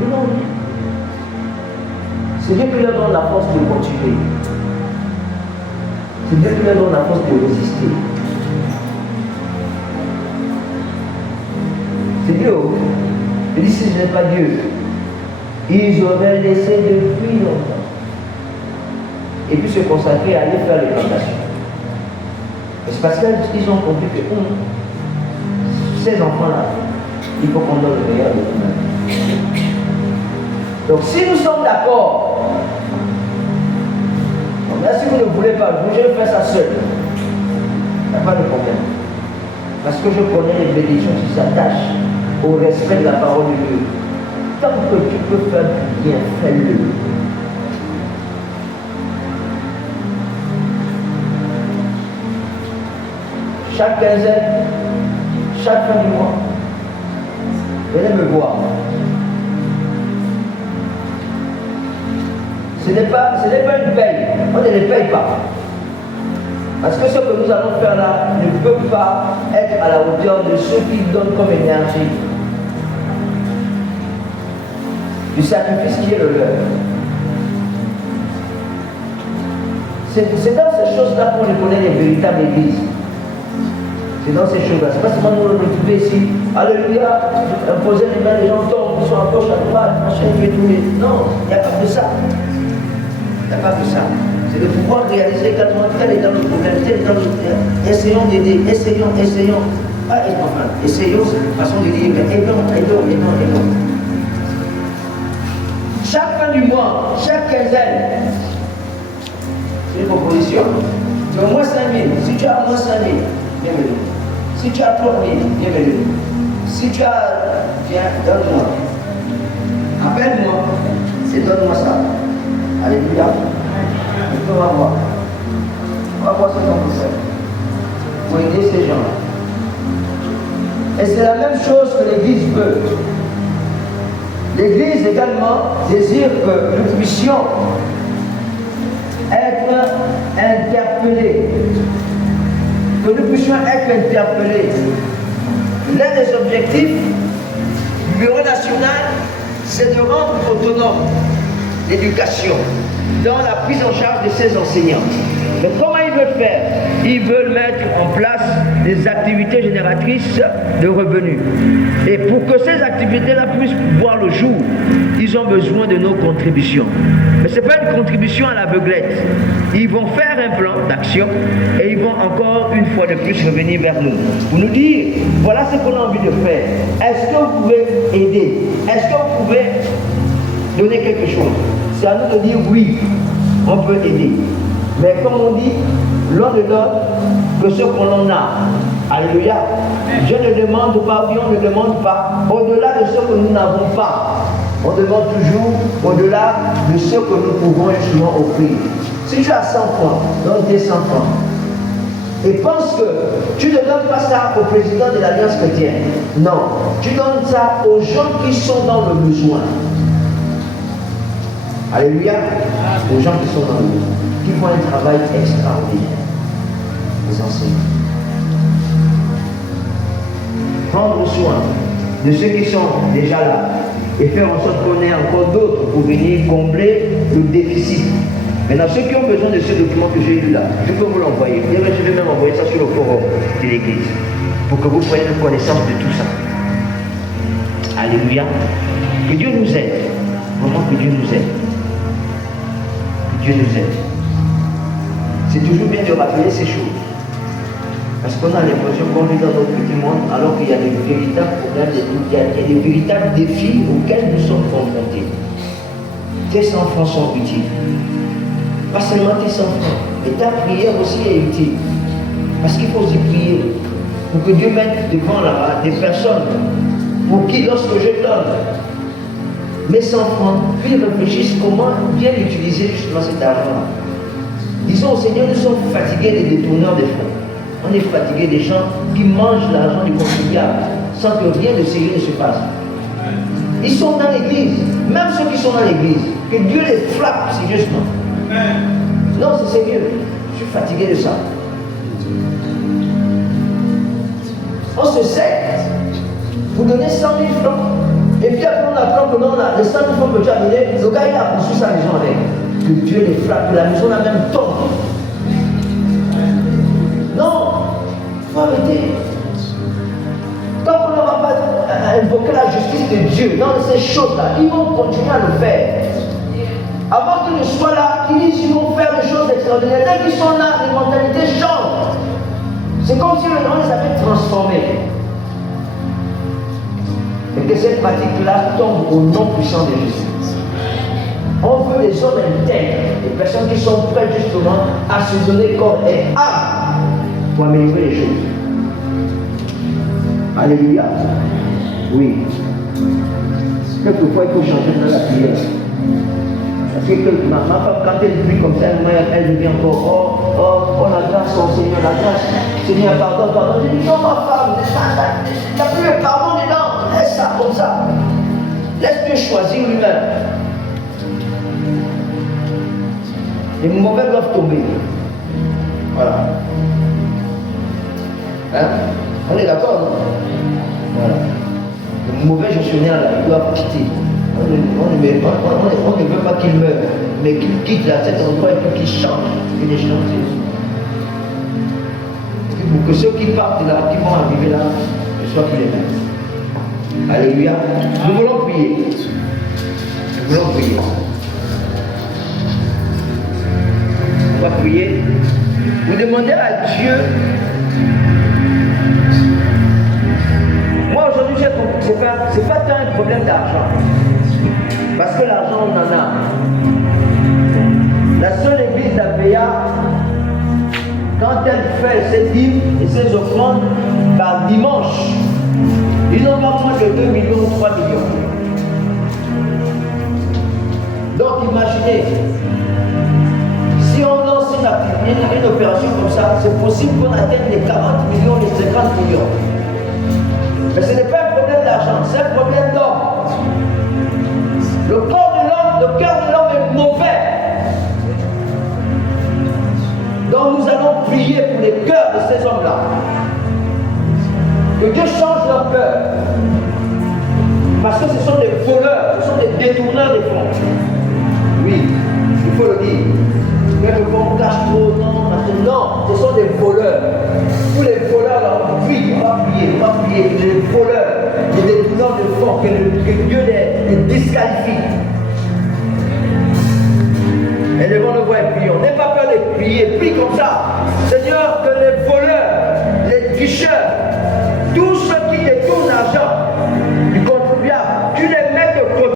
Ils n'ont rien. C'est Dieu qui leur donne la force de continuer. C'est Dieu qui leur donne la force de résister. C'est Dieu. Je dis si ce n'est pas Dieu, ils auraient laissé depuis longtemps. Et puis se consacrer à aller faire les plantations. C'est parce qu'ils ont compris que ces enfants-là, il faut qu'on donne le meilleur de nous-mêmes. Donc si nous sommes d'accord, là si vous ne voulez pas, je vais faire ça seul. Il n'y a pas de problème. Parce que je connais les bénédictions qui s'attachent au respect de la parole de Dieu. Tant que tu peux faire du bien, fais-le. Chaque quinzaine, chaque fin du mois, venez me voir. Ce n'est pas une paye, on ne les paye pas. Parce que ce que nous allons faire là ne peut pas être à la hauteur de ce qu'ils donnent comme énergie. Du sacrifice qui est le leur. C'est dans ces choses-là qu'on reconnaît les véritables églises. C'est dans ces choses-là. C'est pas seulement nous le retrouver ici. Alléluia, imposer les mains des gens tombent, ils sont à gauche, à droite, machin, tout. Non, il n'y a pas que ça. Il n'y a pas que ça. C'est de pouvoir réaliser également tel est dans le problème, tel est dans le problème. Essayons d'aider, essayons. Ah, enfin, essayons, c'est une façon de dire, mais aidons. Chaque fin du mois, chaque quinzaine, c'est une proposition. C'est au moins 5 000. Si tu as au moins 5 000, bienvenue. Si tu as 3 000, bienvenue. Si tu as, viens, donne-moi. Appelle-moi, c'est donne-moi ça. Alléluia. On va voir. On va voir ce qu'on peut faire pour aider ces gens-là. Et c'est la même chose que l'Église veut. L'Église également désire que nous puissions être interpellés. Que nous puissions être interpellés. L'un des objectifs bureau national, c'est de rendre autonome l'éducation dans la prise en charge de ces enseignants. Mais comment ils veulent faire? Ils veulent mettre en place des activités génératrices de revenus. Et pour que ces activités-là puissent voir le jour, ils ont besoin de nos contributions. Mais ce n'est pas une contribution à l'aveuglette. Ils vont faire un plan d'action et ils vont encore une fois de plus revenir vers nous pour nous dire, voilà ce qu'on a envie de faire. Est-ce que vous pouvez aider? Est-ce que vous pouvez donner quelque chose? C'est à nous de dire oui, on peut aider. Mais comme on dit, l'on ne donne que ce qu'on en a. Alléluia. Je ne demande pas, oui, on ne demande pas au-delà de ce que nous n'avons pas. On demande toujours au-delà de ce que nous pouvons justement offrir. Si tu as 100 francs, donne tes 100 francs. Et pense que tu ne donnes pas ça au président de l'Alliance chrétienne. Non, tu donnes ça aux gens qui sont dans le besoin. Alléluia. Aux gens qui sont dans le besoin, qui font un travail extraordinaire. Les enseignants. Prendre soin de ceux qui sont déjà là et faire en sorte qu'on ait encore d'autres pour venir combler le déficit. Maintenant, ceux qui ont besoin de ce document que j'ai lu là, je peux vous l'envoyer. Je vais même envoyer ça sur le forum de l'église pour que vous preniez connaissance de tout ça. Alléluia. Que Dieu nous aide. Vraiment que Dieu nous aide. Que Dieu nous aide. C'est toujours bien de rappeler ces choses. Parce qu'on a l'impression qu'on vit dans notre petit monde alors qu'il y a des véritables problèmes, il y a des véritables défis auxquels nous sommes confrontés. Tes 100 francs sont utiles. Pas seulement tes 100 francs, mais ta prière aussi est utile. Parce qu'il faut aussi prier pour que Dieu mette devant là des personnes pour qui, lorsque je donne mes 100 francs, puis ils réfléchissent comment bien utiliser justement cet argent-là. Disons au Seigneur, nous sommes fatigués des détourneurs des fonds. On est fatigué des gens qui mangent l'argent du contribuable sans que rien de sérieux ne se passe. Ils sont dans l'église, même ceux qui sont dans l'église, que Dieu les frappe sérieusement. Non, c'est sérieux. Je suis fatigué de ça. On se sait, vous donnez 100 000 francs, et puis après on apprend que non, les 100 000 francs que tu as donné, le gars il a construit sa maison avec. Que Dieu les frappe, que la maison a même tombe. Non, il faut arrêter. Tant qu'on ne va pas invoquer la justice de Dieu dans ces choses-là, ils vont continuer à le faire. Avant qu'ils ne soient là, ils disent qu'ils vont faire des choses extraordinaires. Dès qu'ils sont là, les mentalités changent. C'est comme si on les avait transformés. Et que cette pratique-là tombe au nom puissant de Jésus. On veut des hommes intègres, des personnes qui sont prêtes justement à se donner corps et âme pour améliorer les choses. Alléluia. Oui. Quelquefois, il faut changer dans la prière. Parce que ma femme, quand elle prie comme ça, elle devient encore, oh, la grâce, oh Seigneur, la grâce. Seigneur, pardon. Je dis, non, ma femme, il n'y a plus le pardon dedans. Laisse ça comme ça. Laisse Dieu choisir lui-même. Les mauvais doivent tomber. Voilà. Hein? On est d'accord, non? Voilà. Les mauvais gestionnaires là, ils doivent quitter. On ne veut pas qu'ils meurent, mais qu'ils quittent là, cet endroit et puis qu'ils changent. Et les gens, pour que ceux qui partent là, qui vont arriver là, ne soient plus les mêmes. Alléluia. Nous voulons prier. Nous voulons prier. On va prier. Vous demandez à Dieu. Moi aujourd'hui, c'est pas tant un problème d'argent. Parce que l'argent, on en a. La seule église d'Apéa, quand elle fait ses dîmes et ses offrandes par dimanche, ils n'ont pas moins de 2 millions ou 3 millions. Donc imaginez, si on lance une opération comme ça, c'est possible qu'on atteigne les 40 millions, les 50 millions. Mais ce n'est pas un problème d'argent, c'est un problème d'homme. Le corps de l'homme, le cœur de l'homme est mauvais. Donc nous allons prier pour les cœurs de ces hommes-là. Que Dieu change leur cœur. Parce que ce sont des voleurs, ce sont des détourneurs des fonds. Oui, il faut le dire. Mais le bon cache trop, non, non, ce sont des voleurs. Tous les voleurs, là, oui, on va prier, les voleurs, les détourneurs de fonds, que Dieu les disqualifie. Et devant le voir et prions. N'aie pas peur de prier, prie comme ça. Seigneur, que les voleurs, les tricheurs,